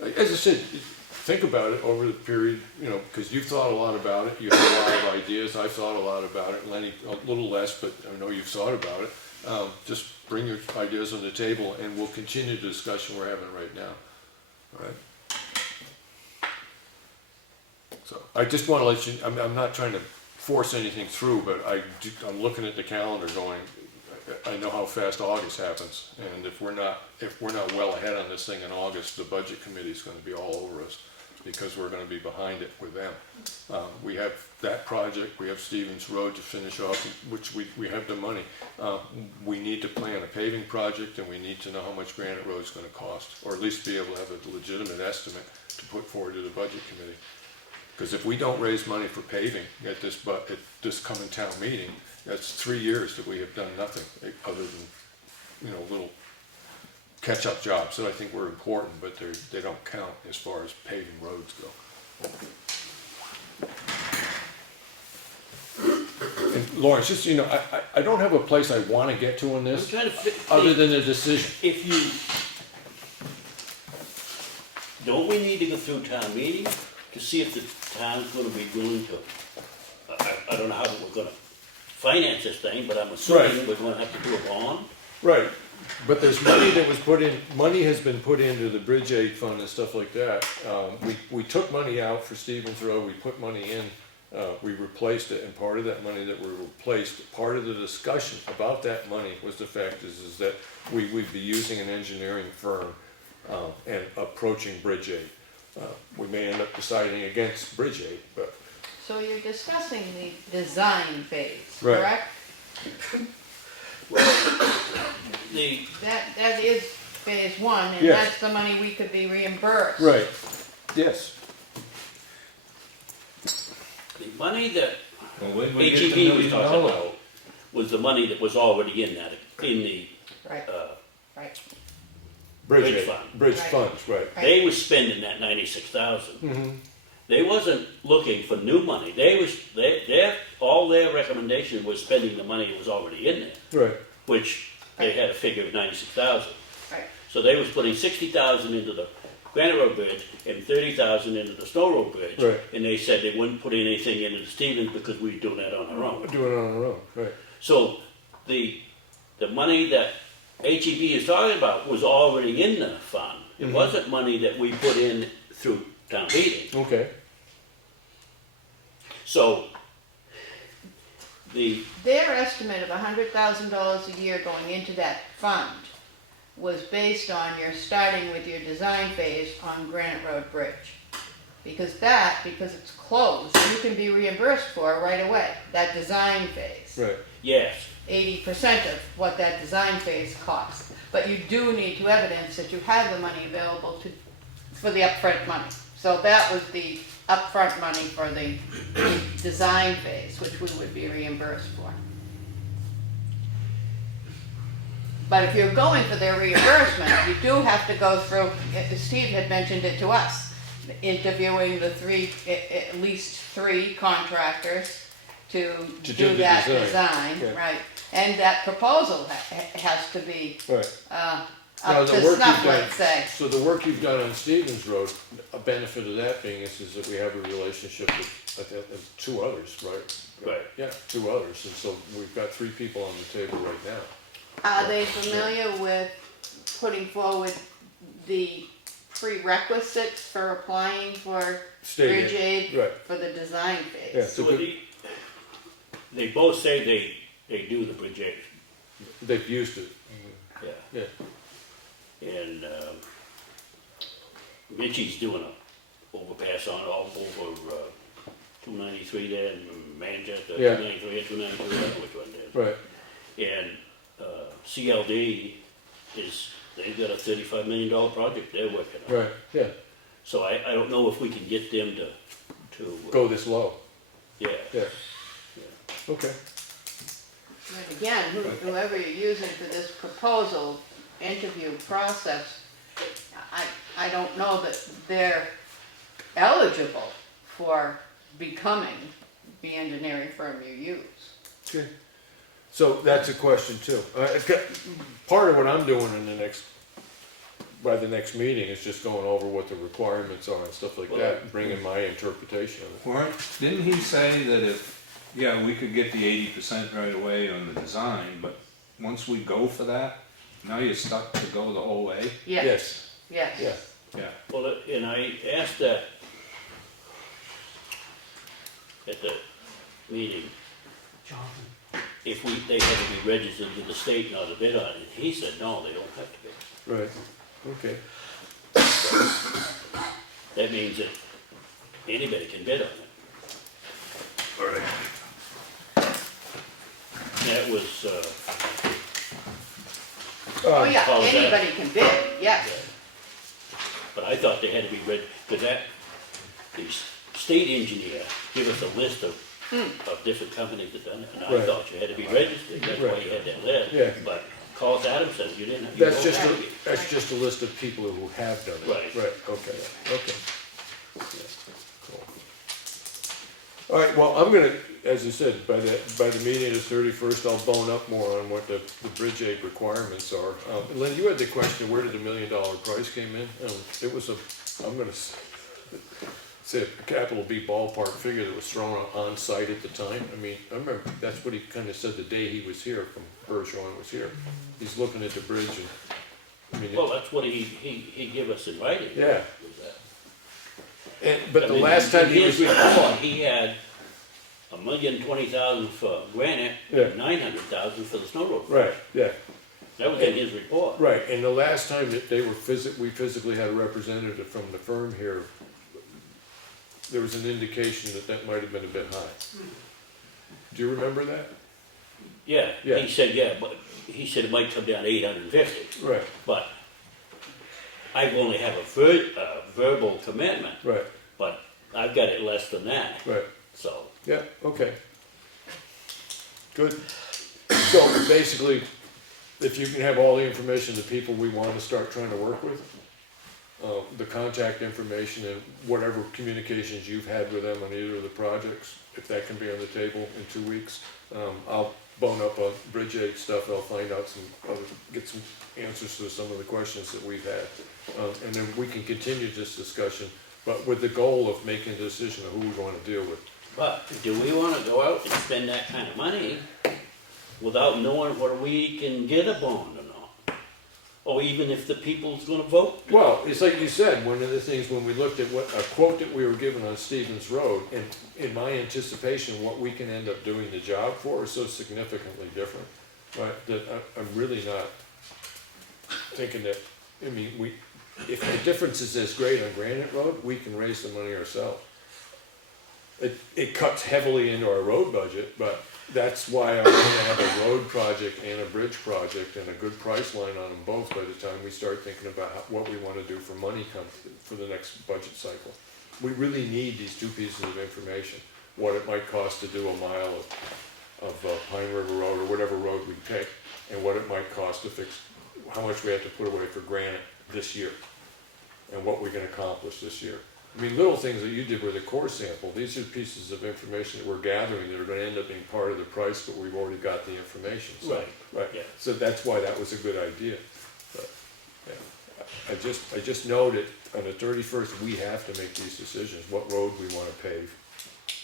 as I said, think about it over the period, because you've thought a lot about it. You have a lot of ideas. I've thought a lot about it. Lenny, a little less, but I know you've thought about it. Just bring your ideas on the table, and we'll continue the discussion we're having right now. All right? So I just want to let you. I'm not trying to force anything through, but I'm looking at the calendar, going. I know how fast August happens, and if we're not well ahead on this thing in August, the budget committee is going to be all over us because we're going to be behind it with them. We have that project, we have Stevens Road to finish off, which we have the money. We need to plan a paving project, and we need to know how much Granite Road is going to cost, or at least be able to have a legitimate estimate to put forward to the budget committee. Because if we don't raise money for paving at this coming town meeting, that's 3 years that we have done nothing other than, little catch-up jobs that I think were important, but they don't count as far as paving roads go. And Lawrence, just, you know, I don't have a place I wanna get to on I'm this, trying to other than a decision. if you, don't we need to go through town meeting to see if the town's gonna be willing to, I don't know how we're gonna finance this thing, but I'm assuming Right. we're gonna have to do a bond. Right, but there's money that was put in, money has been put into the bridge aid fund and stuff like that. We took money out for Stevens Road, we put money in, we replaced it, and part of that money that we replaced, part of the discussion about that money was the fact is that we would be using an engineering firm, and approaching bridge aid. We may end up deciding against bridge aid, but. So you're discussing the design phase, Right. correct? That is phase one, and Yes. that's the money we could be reimbursed. Right, yes. The money that Well, when we get the HEB was $1 million, talking about was the money that was already in that, in the, Right, uh, right. Bridge Bridge aid, fund. bridge Right. funds, right. Right. they was spending that 96,000. Mm-hmm. They wasn't looking for new money, all their recommendation was spending the money that was already in there, Right, which they had a figure of 96,000. Right. So they was putting 60,000 into the Granite Road Bridge and 30,000 into the Snow Road Bridge. Right. And they said they wouldn't put anything into the Stevens because we were doing that on our own. do it on our own, right. So the money that HEB is talking about was already in the fund. It Mhm. wasn't money that we put in through town meeting. Okay, So Their estimate of $100,000 a year going into that fund was based on your starting with your design phase on Granite Road Bridge. Because it's closed, you can be reimbursed for right away, that design phase. right. yes, 80% of what that design phase costs. But you do need to evidence that you have the money available for the upfront money. So that was the upfront money for the design phase, which we would be reimbursed for. But if you're going for their reimbursement, you do have to go through, Steve had mentioned it to us, interviewing the at least three contractors to do do the that design. design, Yeah. right? And that proposal has to be Right. Now, up the to work snuff, you've done- let's say. So the work you've done on Stevens Road, a benefit of that being is that we have a relationship with two others, right? right. Yeah, two others, and so we've got three people on the table right now. Are they familiar with putting forward the prerequisites for applying for State bridge aid right. for the design phase? Yeah, so So they both say they do the bridge aid. they've used it. Yeah. Yeah. And Mitchie's doing a overpass on all over 293 there in Manchester, Yeah. 293 and 292, I don't know which one it is. Right. And CLD they've got a $35 million project they're working on. Right. Yeah. So I don't know if we can get them to Go this low. yeah. Yeah. Okay. And again, whoever you're using for this proposal interview process, I don't know that they're eligible for becoming the engineering firm you use. Okay. So that's a question too. Part of what I'm doing by the next meeting is just going over what the requirements are and stuff like that, and bringing my interpretation of it. Didn't he say that we could get the 80% right away on the design, but once we go for that, now you're stuck to go the whole way? Yes. Yes. Yeah. Yeah. Well, and I asked that at the meeting, if they had to be registered with the state now to bid on it. He said, no, they don't have to be. Right. Okay. That means that anybody can bid on it. All right. That was, Oh, yeah, How's that? anybody can bid, yes. but I thought they had to be read, because the state engineer gave us a list of different companies that done it, and I Right. thought you had to be registered, that's why Right. you had that list. Yeah. But Carl Adams said, you didn't. That's just a list of people who have done it. Right. Right, okay, okay. Yeah, cool. All right, well, I'm gonna, as I said, by the meeting of the 31st, I'll bone up more on what the bridge aid requirements are. Lynn, you had the question, where did the $1 million price came in? It was I'm gonna say a capital B ballpark figure that was thrown on site at the time. I mean, I remember, that's what he kind of said the day he was here, from Bergeron was here. He's looking at the bridge and, I mean. Well, that's what he gave us in writing. Yeah. Was that. But the last time he was. His report, he had $1,020,000 for granite, Yeah. $900,000 for the snow road. Right, yeah. That was in his report. Right, and the last time that they were we physically had a representative from the firm here, there was an indication that might have been a bit high. Do you remember that? Yeah, Yeah. he said, but he said it might come down to 850. Right, But I only have a verbal commitment, right, but I've got it less than that, right. so. Yeah, okay. Good. So basically, if you can have all the information, the people we want to start trying to work with, the contact information and whatever communications you've had with them on either of the projects, if that can be on the table in 2 weeks, I'll bone up on bridge aid stuff. I'll find out get some answers to some of the questions that we've had. And then we can continue this discussion, but with the goal of making a decision of who we want to deal with. But do we want to go out and spend that kind of money without knowing whether we can get a bond or not? Or even if the people's going to vote? Well, it's like you said, one of the things when we looked at a quote that we were given on Stevens Road, and in my anticipation, what we can end up doing the job for is so significantly different, right? That I'm really not thinking that, I mean, if the difference is as great on Granite Road, we can raise the money ourselves. It cuts heavily into our road budget, but that's why I want to have a road project and a bridge project and a good price line on them both by the time we start thinking about what we want to do for money for the next budget cycle. We really need these two pieces of information, what it might cost to do a mile of Pine River Road or whatever road we pick, and what it might cost to fix, how much we have to put away for granite this year, and what we can accomplish this year. I mean, little things that you did with a core sample, these are pieces of information that we're gathering that are gonna end up being part of the price, but we've already got the information. So, Right. Yeah. So that's why that was a good idea. But, yeah. I just know that on the 31st, we have to make these decisions, what road we wanna pave.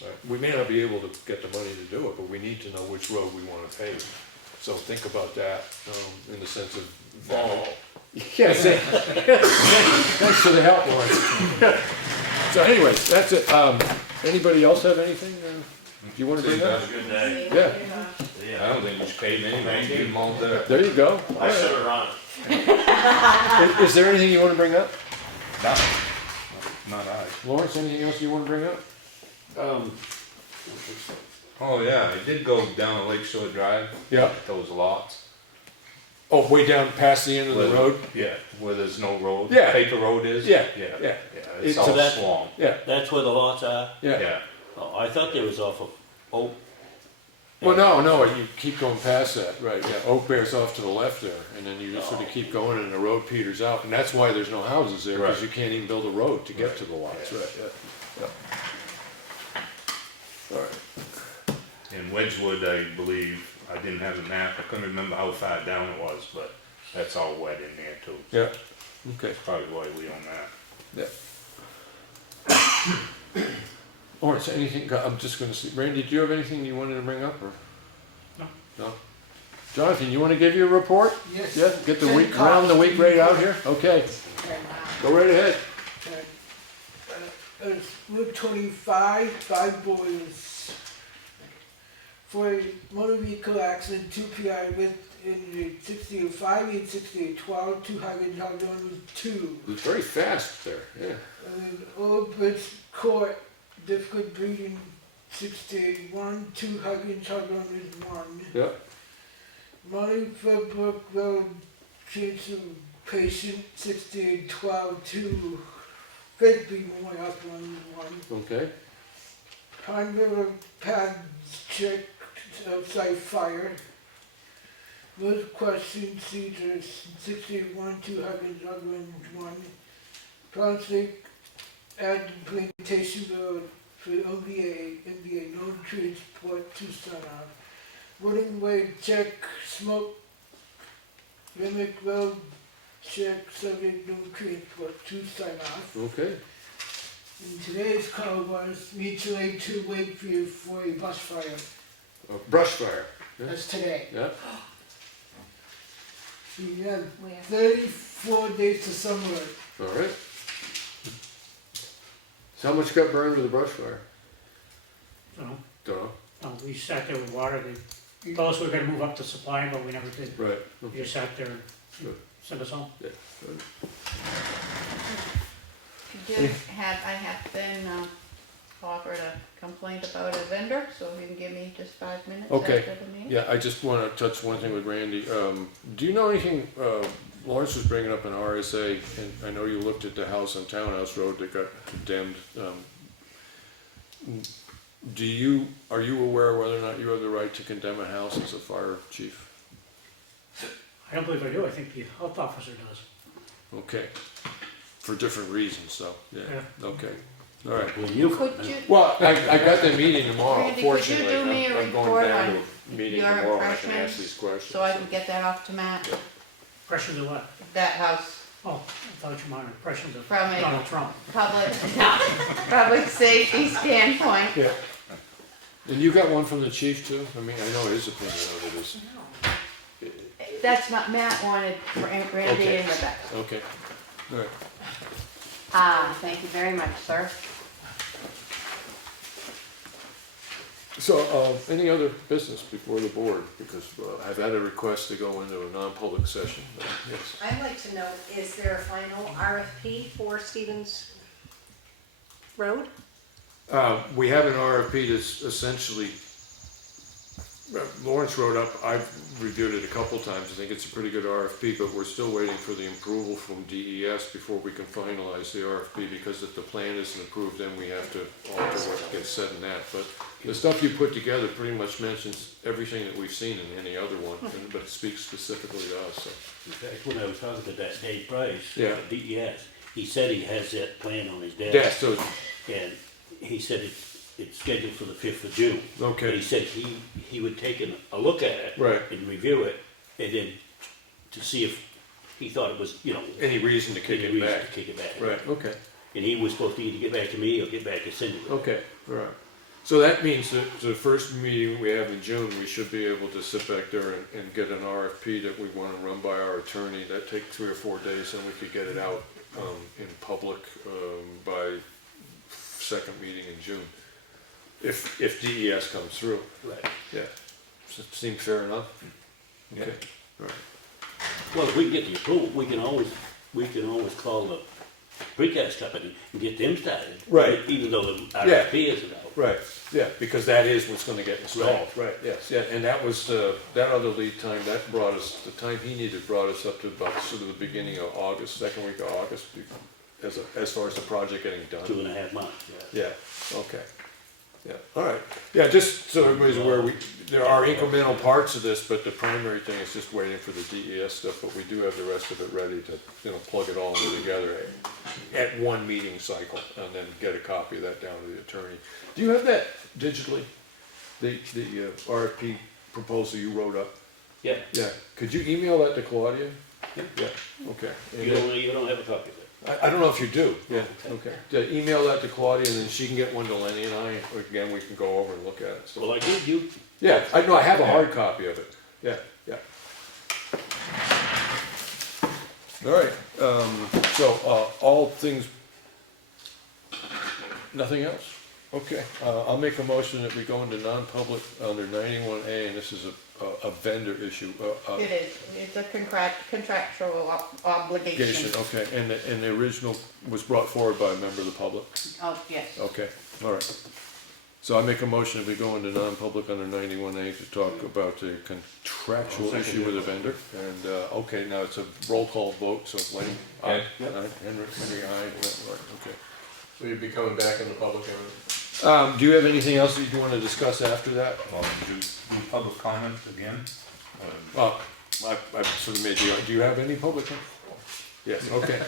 Right? We may not be able to get the money to do it, but we need to know which road we wanna pave. So think about that, in the sense of value. Yes, thanks for the help, Lawrence. So anyway, that's it. Anybody else have anything you want to bring up? Have a good day. Yeah, I don't think we should pay anything, keep them all there. there you go. I should have run. Is there anything you want to bring up? No, not I. Lawrence, anything else you want to bring up? Oh, yeah, I did go down Lake Shore Drive. Yeah. Those lots. Oh, way down past the end of the road? Yeah, where there's no road. Yeah. Paper road is? Yeah, Yeah, yeah. it's So all that- swamp. Yeah, That's where the lots are? yeah. Yeah, Oh, I thought they was off of Oak. Well, no, you keep going past that, right, yeah. Oak Bear's off to the left there, and then you just sort of keep going and the road peters out, and that's why there's no houses there, because Right. you can't even build a road to get to the lots, right, yeah. All right. in Wedgewood, I believe, I didn't have a map, I couldn't remember how far down it was, but that's all wet in there too. Yeah, okay, That's probably why we own that. yeah. Lawrence, anything, I'm just gonna see, Randy, do you have anything you wanted to bring up, or? No. No? Jonathan, you wanna give your report? Yes. Yeah, get the week, round the week right out here, okay, go right ahead. It's Route 25, 5 boys. For a motor vehicle accident, 2 PI with in the 68.5 and 68.12, 2 Highland Hog on 2. It's very fast there, yeah. And then Old Bridge Court, difficult breathing, 68.1, 2 Highland Hog on 1. Yeah, Money for Brook Road, cancer patient, 68.12, 2 Fitby Moy up on 1. okay, Pine River pads checked outside fire. road crossing Cedars, 61, 200 Rugland 1, conflict at Plantation Road for NBA, no transport to start off. Wooden Way, check, smoke, Limerick Road, check, subject, no transport to start off. Okay. And today's call was mutual aid to Wakefield for a bus fire. Brush fire. Yeah. That's today. Yeah. We have Where? 34 days to summer. All right. So how much got burned with the brush fire? No, Don't know. no, we sat there with water, they told us we were gonna move up to supply, but we never did. Right. We Okay. just sat there and Good. sent us home. Yeah. Good. I have been offered a complaint about a vendor, so if you can give me just 5 minutes Okay. after the meeting. Yeah, I just want to touch one thing with Randy. Do you know anything, Lawrence was bringing up an RSA, and I know you looked at the house on Townhouse Road that got condemned. Are you aware whether or not you have the right to condemn a house as a fire chief? I don't believe I do, I think the health officer does. Okay. For different reasons, so, yeah, okay. All right. Well, you, Could you, Well, I got the meeting tomorrow, Randy, could you fortunately. do me a I'm going report down on to a meeting your tomorrow, I can ask impressions, these questions. so I can get that off to Matt? Impressions of what? That house, Oh, I thought you meant impressions of From a- Donald Trump. public safety standpoint. Yeah. And you got one from the chief too? I mean, I know his opinion of it is. That's what Matt wanted, Randy Okay. and Rebecca. Okay, all right. Thank you very much, sir. So, any other business before the board? Because I've had a request to go into a non-public session. Yes. I'd like to know, is there a final RFP for Stevens Road? We have an RFP that's essentially, Lawrence wrote up, I've reviewed it a couple times, I think it's a pretty good RFP, but we're still waiting for the approval from DES before we can finalize the RFP, because if the plan isn't approved, then we have to alter what gets said in that. But the stuff you put together pretty much mentions everything that we've seen in any other one, but it speaks specifically to us, so. in fact, when I was talking to that Dave Price, Yeah. DES, he said he has that plan on his desk. Yeah, so, And he said it's scheduled for the 5th of June. But okay, he said he would take a look at it right. and review it, and then to see if he thought it was, Any reason to kick any it reason back? to kick it back. Right, okay. And he was supposed to either get back to me or get back to Cindy. Okay, all right. So that means that the first meeting we have in June, we should be able to sit back there and get an RFP that we want to run by our attorney. That takes 3 or 4 days, and we could get it out in public by second meeting in June. If DES comes through, Right. yeah. Seems fair enough? Okay, all right. Well, if we can get the approval, we can always call the precast company and get them started. Right. Even though the Yeah. RFP isn't out. Right, yeah, because that is what's gonna get installed, right, yes, yeah, and that was, that other lead time, that brought us, the time he needed brought us up to about sort of the beginning of August, second week of August, as far as the project getting done. 2.5 months, yeah. Yeah, okay, yeah, all right, yeah, just so everybody's aware, there are incremental parts of this, but the primary thing is just waiting for the DES stuff, but we do have the rest of it ready to, plug it all in together at one meeting cycle, and then get a copy of that down to the attorney. Do you have that digitally, the RFP proposal you wrote up? Yeah. Yeah, could you email that to Claudia? Yeah. Yeah, okay. And You don't have a copy of it? I don't know if you do, yeah, okay. Email that to Claudia, and then she can get one to Lenny and I, again, we can go over and look at it, so. Well, I did, you, Yeah, I know, I have a hard copy of it, yeah, yeah. All right, so, all things, nothing else? Okay, I'll make a motion that we go into non-public under 91A, and this is a vendor issue. It is, it's a contractual obligation. Okay, and the original was brought forward by a member of the public? Oh, yes. Okay, all right. So I make a motion that we go into non-public under 91A to talk about the contractual issue with a vendor. And, okay, now it's a roll call vote, so Lenny, aye. Aye. Henry, aye. Okay. So you'd be coming back in the public hearing? Do you have anything else that you want to discuss after that? Do public comment again? I've sort of made you, do you have any public comment? Yes, okay,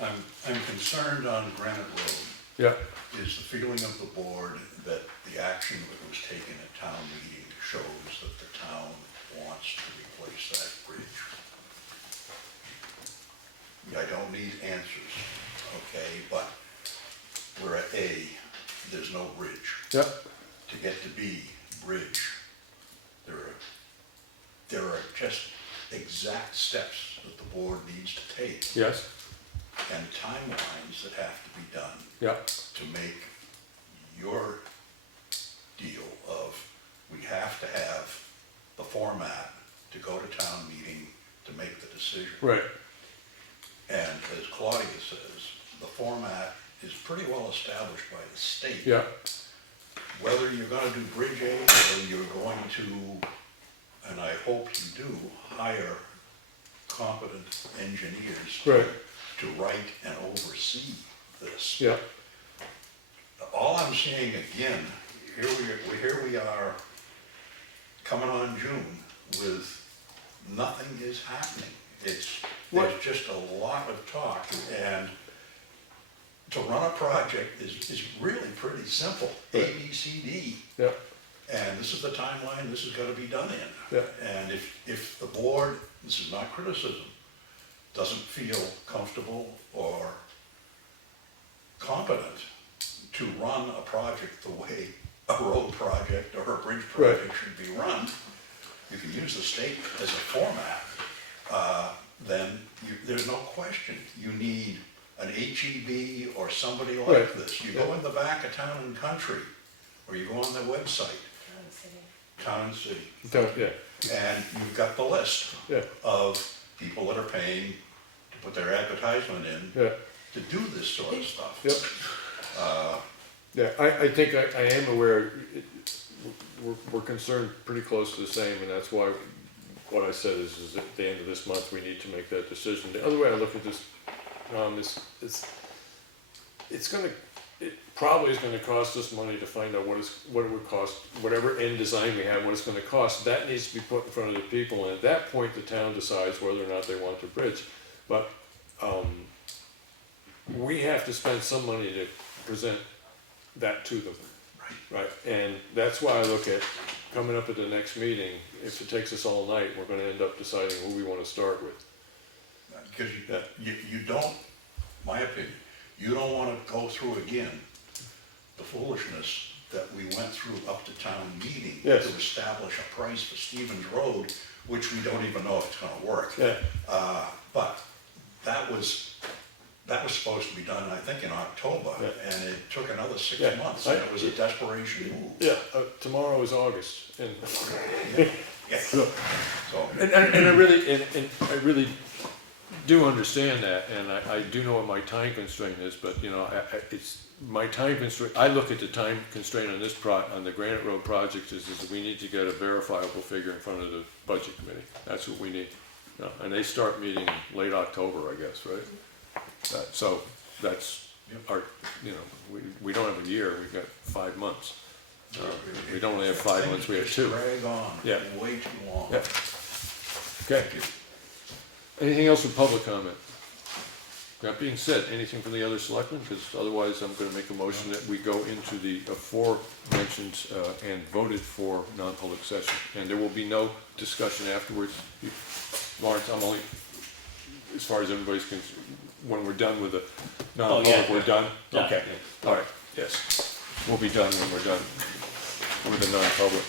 I'm concerned on Granite Road yeah, is the feeling of the board that the action that was taken at town meeting shows that the town wants to replace that bridge. I don't need answers, okay, but we're at A, there's no bridge. yeah, To get to B, bridge, there are just exact steps that the board needs to take yes, and timelines that have to be done yeah, to make your deal of, we have to have the format to go to town meeting to make the decision. right, And as Claudia says, the format is pretty well established by the state. yeah, Whether you're gonna do Bridge A or you're going to, and I hope you do, hire competent engineers right, to write and oversee this. yeah, All I'm saying again, here we are coming on June with nothing is happening. There's just a lot of talk, and to run a project is really pretty simple. A, B, C, D. yeah, And this is the timeline this is gonna be done in. yeah, And if the board, this is not criticism, doesn't feel comfortable or competent to run a project the way a road project or a bridge project should be run, you can use the state as a format, then there's no question, you need an HEB or somebody like Right. this. You go in the back of Town and Country, or you go on their website, Town and City, yeah, and you've got the list yeah, of people that are paying to put their advertisement in yeah. to do this sort of stuff. Yep. Yeah, I think I am aware, we're concerned pretty close to the same, and that's why what I said is at the end of this month, we need to make that decision. The other way I look at this, it probably is gonna cost us money to find out what it would cost, whatever end design we have, what it's gonna cost. That needs to be put in front of the people, and at that point, the town decides whether or not they want the bridge. But, we have to spend some money to present that to them. Right, and that's why I look at, coming up at the next meeting, if it takes us all night, we're gonna end up deciding who we wanna start with. Because you don't, my opinion, you don't wanna go through again the foolishness that we went through up to town meeting to Yes. establish a price for Stevens Road, which we don't even know if it's gonna work. Yeah. But that was supposed to be done, I think, in October, Yeah. and it took another 6 Yeah. months, and it was a desperation move. Yeah, tomorrow is August, and, Yeah. so, So, and I really do understand that, and I do know what my time constraint is, but, you know, it's, my time constraint, I look at the time constraint on this on the Granite Road project is that we need to get a verifiable figure in front of the budget committee. That's what we need. And they start meeting late October, I guess, right? So that's our, you know, we don't have a year, we've got 5 months. We don't only have 5 months, we have 2. drag on Yeah. way too long. Yeah. Okay. Anything else for public comment? That being said, anything from the other selectmen? Because otherwise I'm gonna make a motion that we go into the aforementioned and voted for non-public session. And there will be no discussion afterwards. Lawrence, I'm only, as far as everybody's concerned, when we're done with the non-public, we're done? Yeah. Okay, all right, yes. We'll be done when we're done with the non-public.